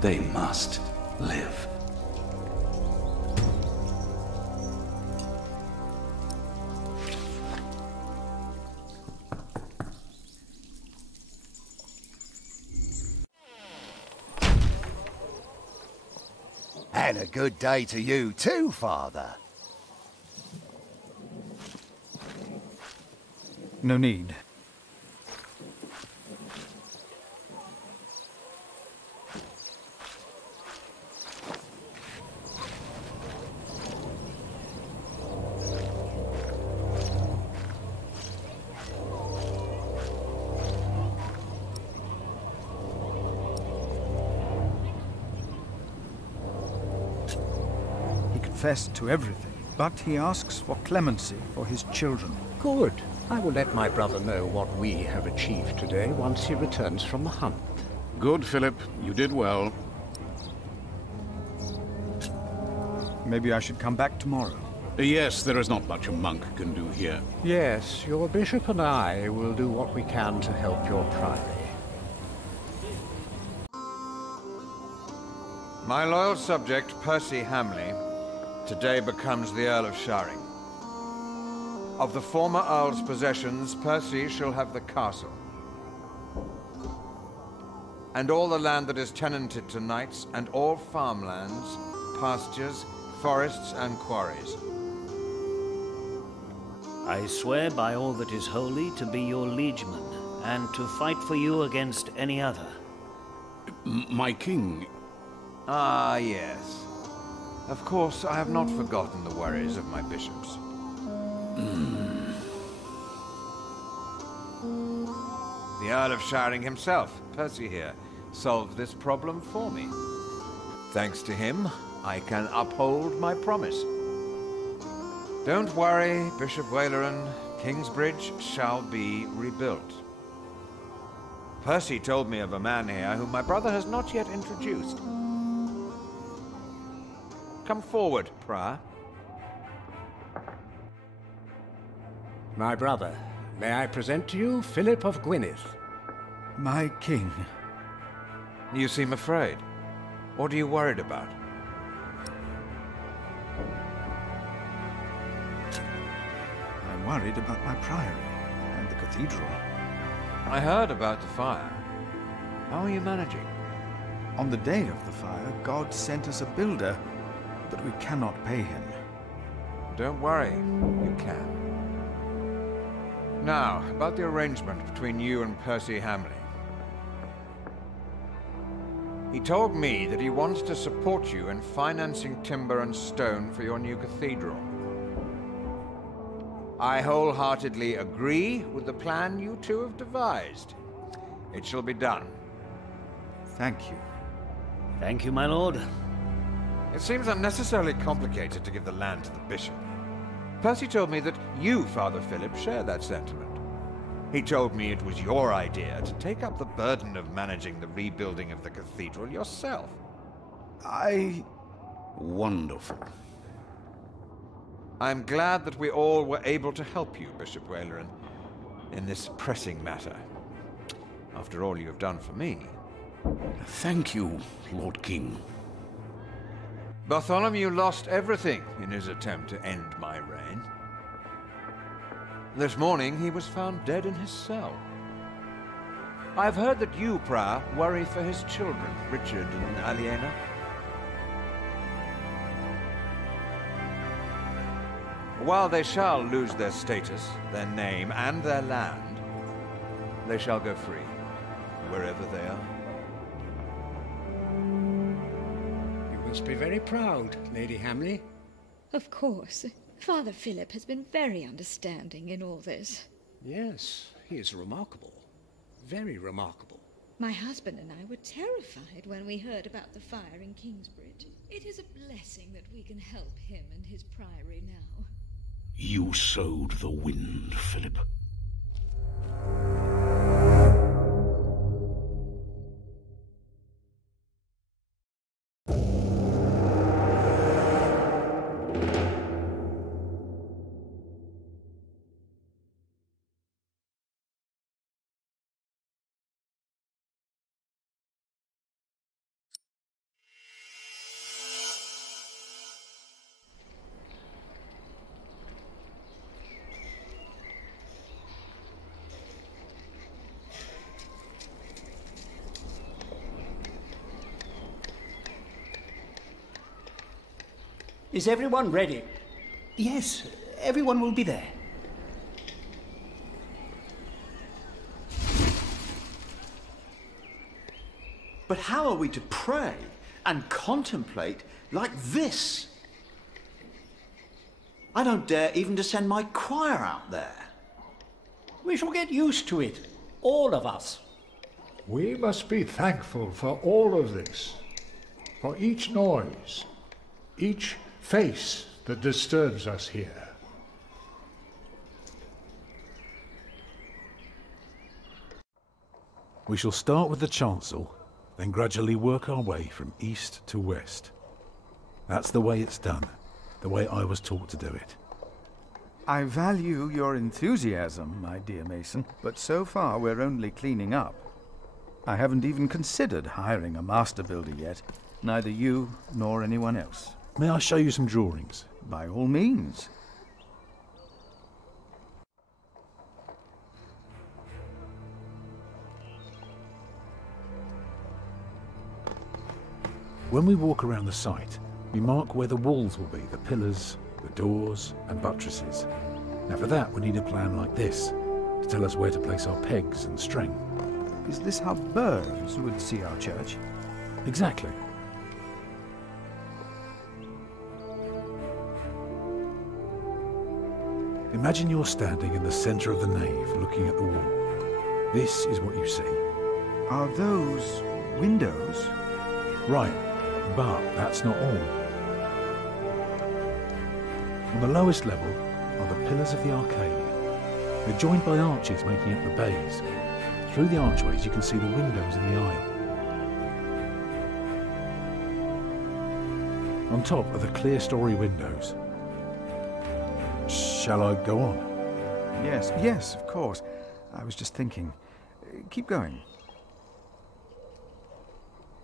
they must live. And a good day to you too, Father. No need. He confessed to everything, but he asks for clemency for his children. Good. I will let my brother know what we have achieved today once he returns from the hunt. Good, Philip. You did well. Maybe I should come back tomorrow. Yes, there is not much a monk can do here. Yes, your bishop and I will do what we can to help your priory. My loyal subject, Percy Hamley, today becomes the Earl of Sharing. Of the former Earl's possessions, Percy shall have the castle. And all the land that is tenanted to knights, and all farmlands, pastures, forests, and quarries. I swear by all that is holy to be your liegeman, and to fight for you against any other. My king... Ah, yes. Of course, I have not forgotten the worries of my bishops. The Earl of Sharing himself, Percy here, solved this problem for me. Thanks to him, I can uphold my promise. Don't worry, Bishop Waleran. Kingsbridge shall be rebuilt. Percy told me of a man here whom my brother has not yet introduced. Come forward, Prior. My brother, may I present to you Philip of Gwynedd? My king. You seem afraid. What are you worried about? I'm worried about my priory and the cathedral. I heard about the fire. How are you managing? On the day of the fire, God sent us a builder, but we cannot pay him. Don't worry, you can. Now, about the arrangement between you and Percy Hamley. He told me that he wants to support you in financing timber and stone for your new cathedral. I wholeheartedly agree with the plan you two have devised. It shall be done. Thank you. Thank you, my lord. It seems unnecessarily complicated to give the land to the bishop. Percy told me that you, Father Philip, share that sentiment. He told me it was your idea to take up the burden of managing the rebuilding of the cathedral yourself. Wonderful. I'm glad that we all were able to help you, Bishop Waleran, in this pressing matter. After all you have done for me. Thank you, Lord King. Bartholomew lost everything in his attempt to end my reign. This morning he was found dead in his cell. I've heard that you, Prior, worry for his children, Richard and Aliena. While they shall lose their status, their name, and their land, they shall go free, wherever they are. You must be very proud, Lady Hamley. Of course. Father Philip has been very understanding in all this. Yes, he is remarkable. Very remarkable. My husband and I were terrified when we heard about the fire in Kingsbridge. It is a blessing that we can help him and his priory now. You sowed the wind, Philip. Is everyone ready? Yes, everyone will be there. But how are we to pray and contemplate like this? I don't dare even to send my choir out there. We shall get used to it, all of us. We must be thankful for all of this, for each noise, each face that disturbs us here. We shall start with the chancel, then gradually work our way from east to west. That's the way it's done. the way I was taught to do it. I value your enthusiasm, my dear Mason, but so far we're only cleaning up. I haven't even considered hiring a master builder yet, neither you nor anyone else. May I show you some drawings? By all means. When we walk around the site, we mark where the walls will be, the pillars, the doors and buttresses. Now for that we need a plan like this, to tell us where to place our pegs and string. Is this how birds would see our church? Exactly. Imagine you're standing in the centre of the nave looking at the wall. This is what you see. Are those windows? Right, but that's not all. On the lowest level are the pillars of the arcade. They're joined by arches making up the bays. Through the archways you can see the windows in the aisle. On top are the clear-story windows. Shall I go on? Yes, of course. I was just thinking. Keep going.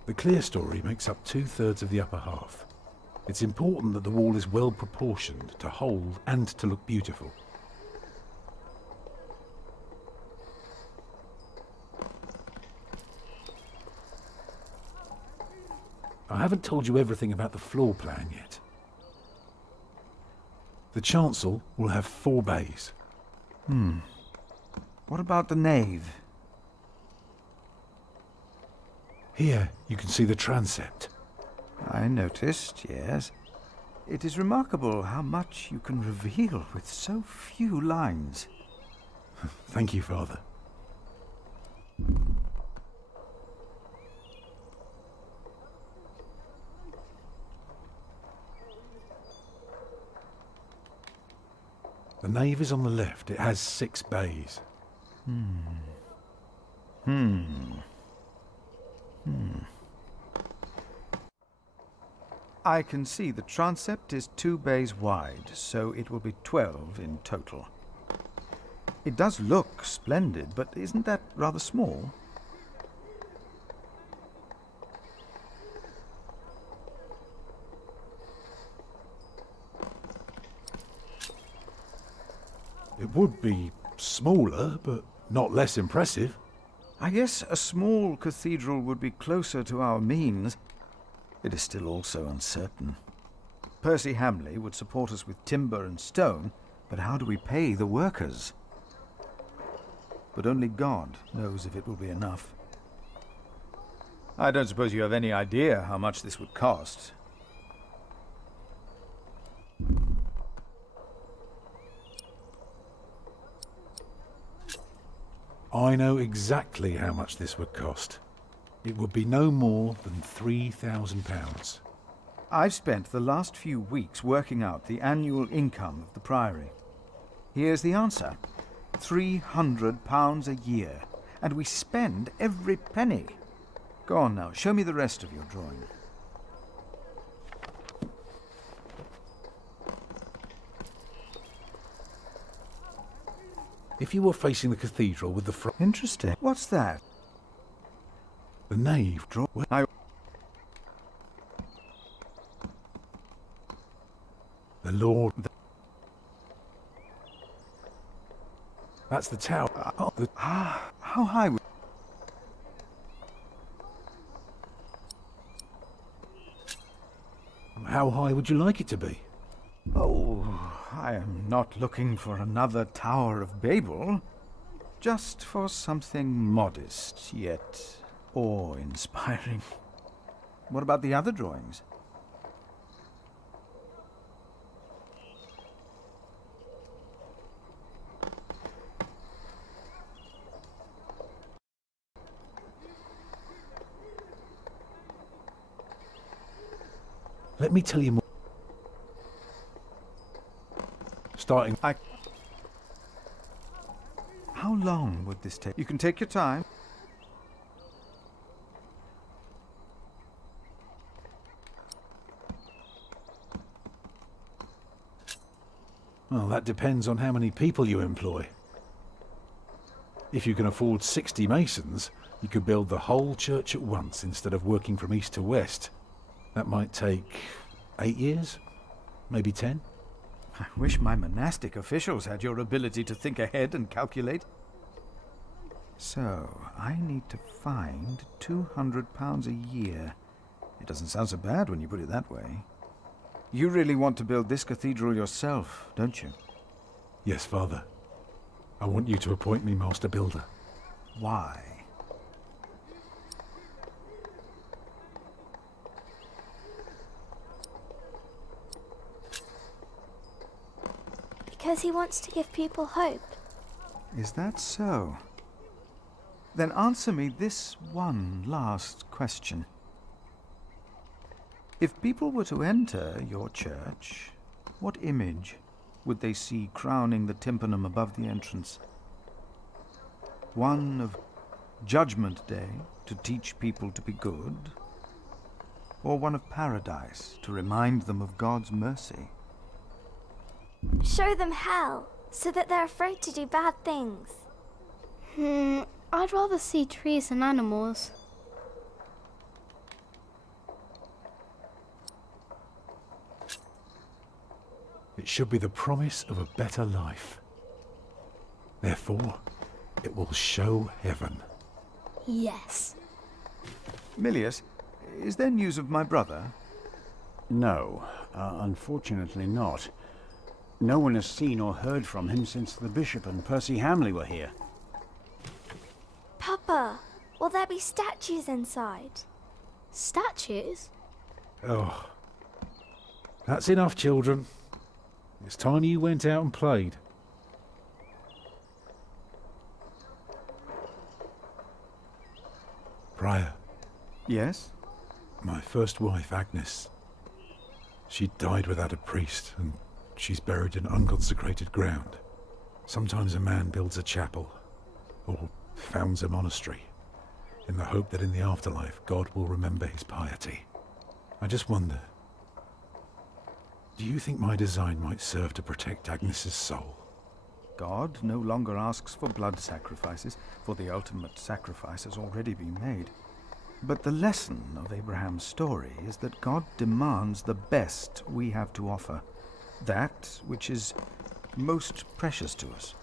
The clear story makes up 2/3 of the upper half. It's important that the wall is well proportioned to hold and to look beautiful. I haven't told you everything about the floor plan yet. The chancel will have 4 bays. What about the nave? Here you can see the transept. I noticed, yes. It is remarkable how much you can reveal with so few lines. Thank you, Father. The nave is on the left. It has 6 bays. I can see the transept is 2 bays wide, so it will be 12 in total. It does look splendid, but isn't that rather small? It would be smaller, but not less impressive. I guess a small cathedral would be closer to our means. It is still also uncertain. Percy Hamley would support us with timber and stone, but how do we pay the workers? But only God knows if it will be enough. I don't suppose you have any idea how much this would cost. I know exactly how much this would cost. It would be no more than £3,000. I've spent the last few weeks working out the annual income of the Priory. Here's the answer. £300 a year. And we spend every penny. Go on now, show me the rest of your drawing. If you were facing the cathedral with the front... Interesting. What's that? The nave. The Lord... That's the tower. How high would... How high would you like it to be? Oh, I am not looking for another Tower of Babel. Just for something modest, yet awe-inspiring. What about the other drawings? Let me tell you more. Starting... How long would this take? You can take your time. Well, that depends on how many people you employ. If you can afford 60 masons, you could build the whole church at once instead of working from east to west. That might take 8 years, maybe 10. I wish my monastic officials had your ability to think ahead and calculate. So, I need to find £200 a year. It doesn't sound so bad when you put it that way. You really want to build this cathedral yourself, don't you? Yes, Father. I want you to appoint me Master Builder. Why? Because he wants to give people hope. Is that so? Then answer me this one last question. If people were to enter your church, what image would they see crowning the tympanum above the entrance? One of Judgment Day to teach people to be good? Or one of Paradise to remind them of God's mercy? Show them hell, so that they're afraid to do bad things. I'd rather see trees and animals. It should be the promise of a better life. Therefore, it will show heaven. Yes. Milius, is there news of my brother? No, unfortunately not. No one has seen or heard from him since the Bishop and Percy Hamley were here. Papa, will there be statues inside? Statues? Oh. That's enough, children. It's time you went out and played. Prior. Yes? My first wife, Agnes. She died without a priest, and she's buried in unconsecrated ground. Sometimes a man builds a chapel, or founds a monastery, in the hope that in the afterlife God will remember his piety. I just wonder, do you think my design might serve to protect Agnes's soul? God no longer asks for blood sacrifices, for the ultimate sacrifice has already been made. But the lesson of Abraham's story is that God demands the best we have to offer, that which is most precious to us.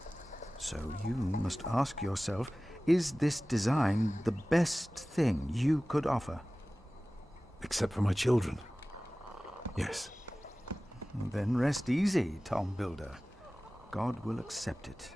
So you must ask yourself, is this design the best thing you could offer? Except for my children. Yes. Then rest easy, Tom Builder. God will accept it.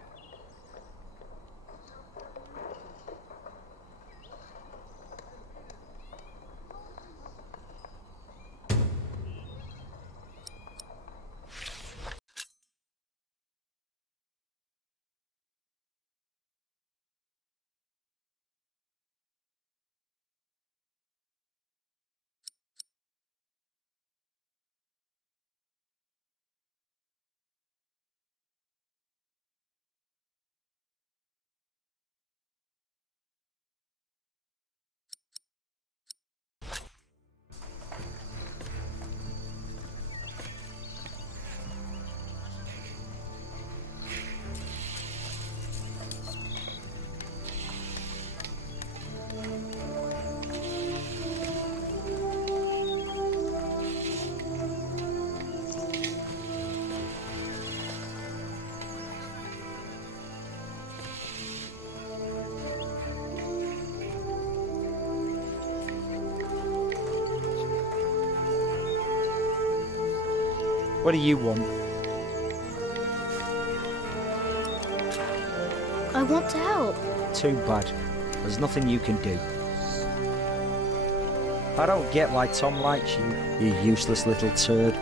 What do you want? I want to help. Too bad. There's nothing you can do. I don't get why Tom likes you, you useless little turd.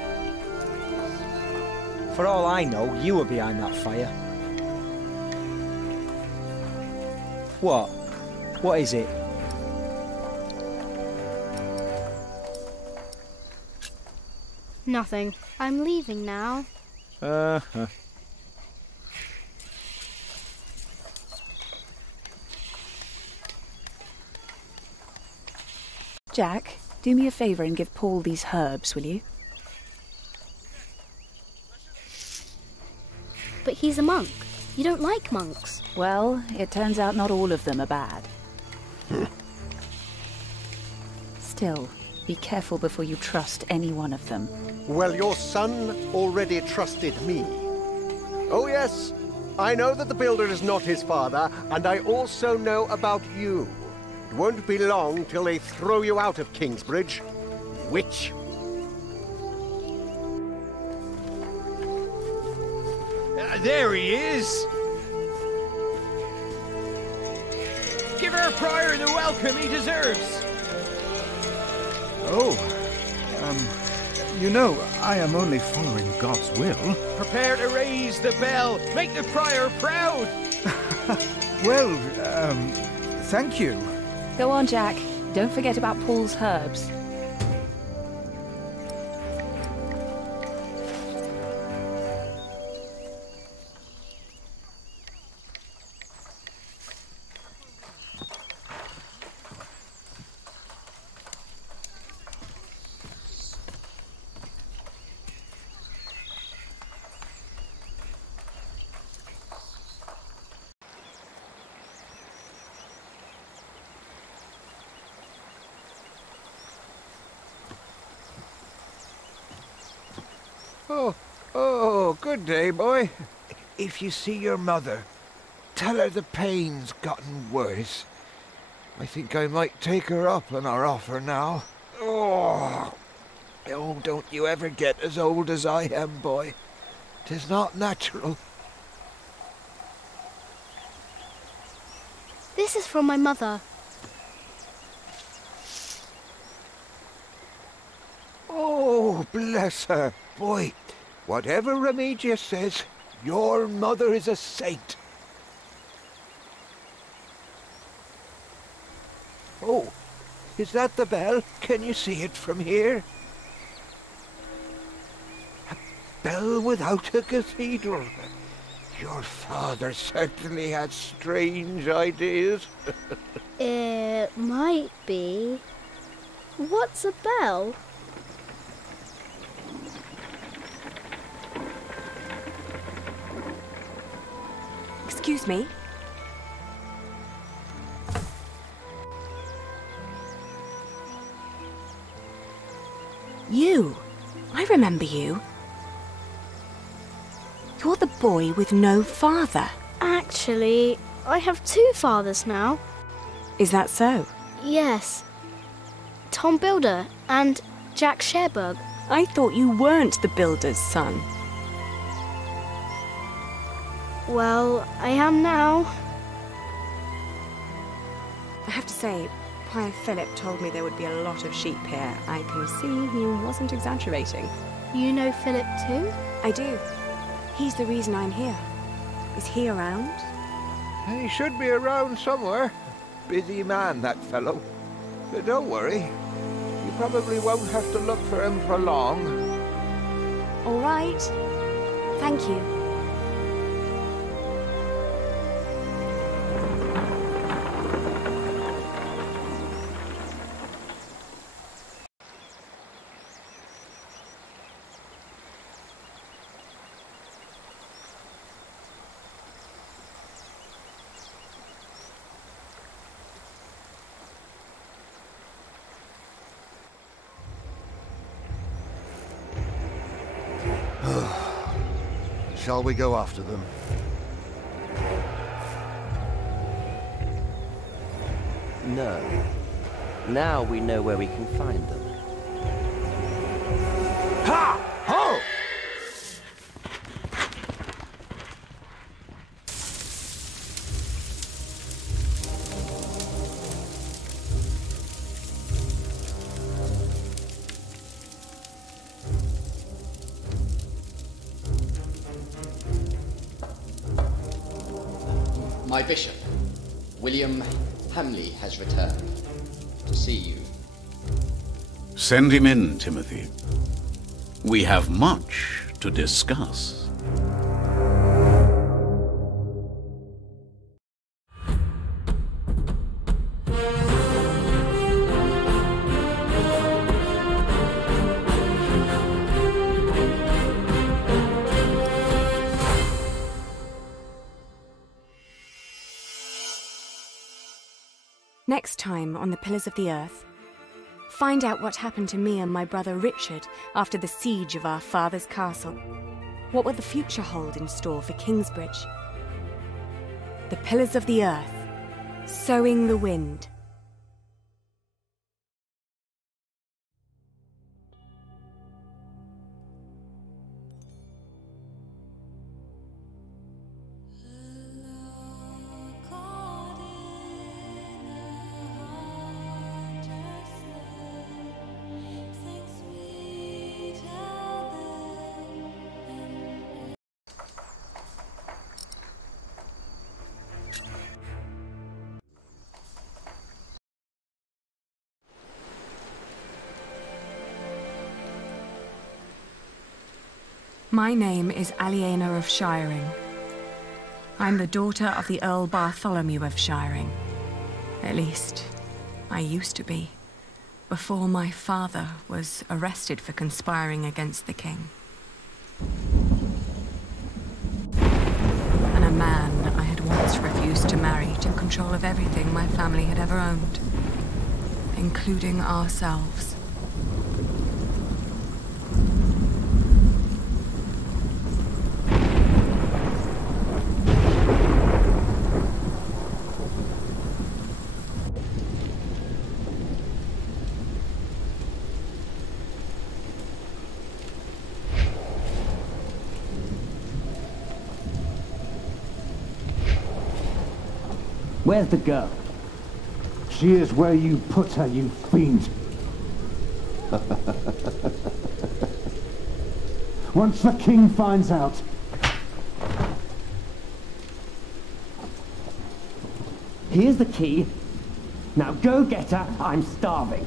For all I know, you were behind that fire. What? What is it? Nothing. I'm leaving now. Jack, do me a favour and give Paul these herbs, will you? But he's a monk. You don't like monks. Well, it turns out not all of them are bad. Still, be careful before you trust any one of them. Well, your son already trusted me. Oh yes, I know that the builder is not his father, and I also know about you. It won't be long till they throw you out of Kingsbridge. Witch. There he is! Give our prior the welcome he deserves! Oh, you know, I am only following God's will. Prepare to raise the bell! Make the prior proud! Well, thank you. Go on, Jack. Don't forget about Paul's herbs. Oh, good day, boy. If you see your mother, tell her the pain's gotten worse. I think I might take her up on our offer now. Oh, don't you ever get as old as I am, boy. 'Tis not natural. This is from my mother. Oh, bless her. Boy, whatever Remedius says, your mother is a saint. Oh, is that the bell? Can you see it from here? A bell without a cathedral. Your father certainly had strange ideas. It might be. What's a bell? Excuse me. You. I remember you. You're the boy with no father. Actually, I have two fathers now. Is that so? Yes. Tom Builder and Jack Sharebug. I thought you weren't the builder's son. Well, I am now. I have to say, Prior Philip told me there would be a lot of sheep here. I can see he wasn't exaggerating. You know Philip too? I do. He's the reason I'm here. Is he around? He should be around somewhere. Busy man, that fellow. But don't worry. You probably won't have to look for him for long. All right. Thank you. Shall we go after them? No. Now we know where we can find them. Ha! Ho! My bishop, William Hamley, has returned to see you. Send him in, Timothy. We have much to discuss. Next time on the Pillars of the Earth, find out what happened to me and my brother Richard after the siege of our father's castle. What will the future hold in store for Kingsbridge? The Pillars of the Earth, Sowing the Wind. My name is Aliena of Shiring. I'm the daughter of the Earl Bartholomew of Shiring. At least, I used to be, before my father was arrested for conspiring against the king. And a man I had once refused to marry took control of everything my family had ever owned, including ourselves. Where's the girl? She is where you put her, you fiend. Once the king finds out... Here's the key. Now go get her, I'm starving.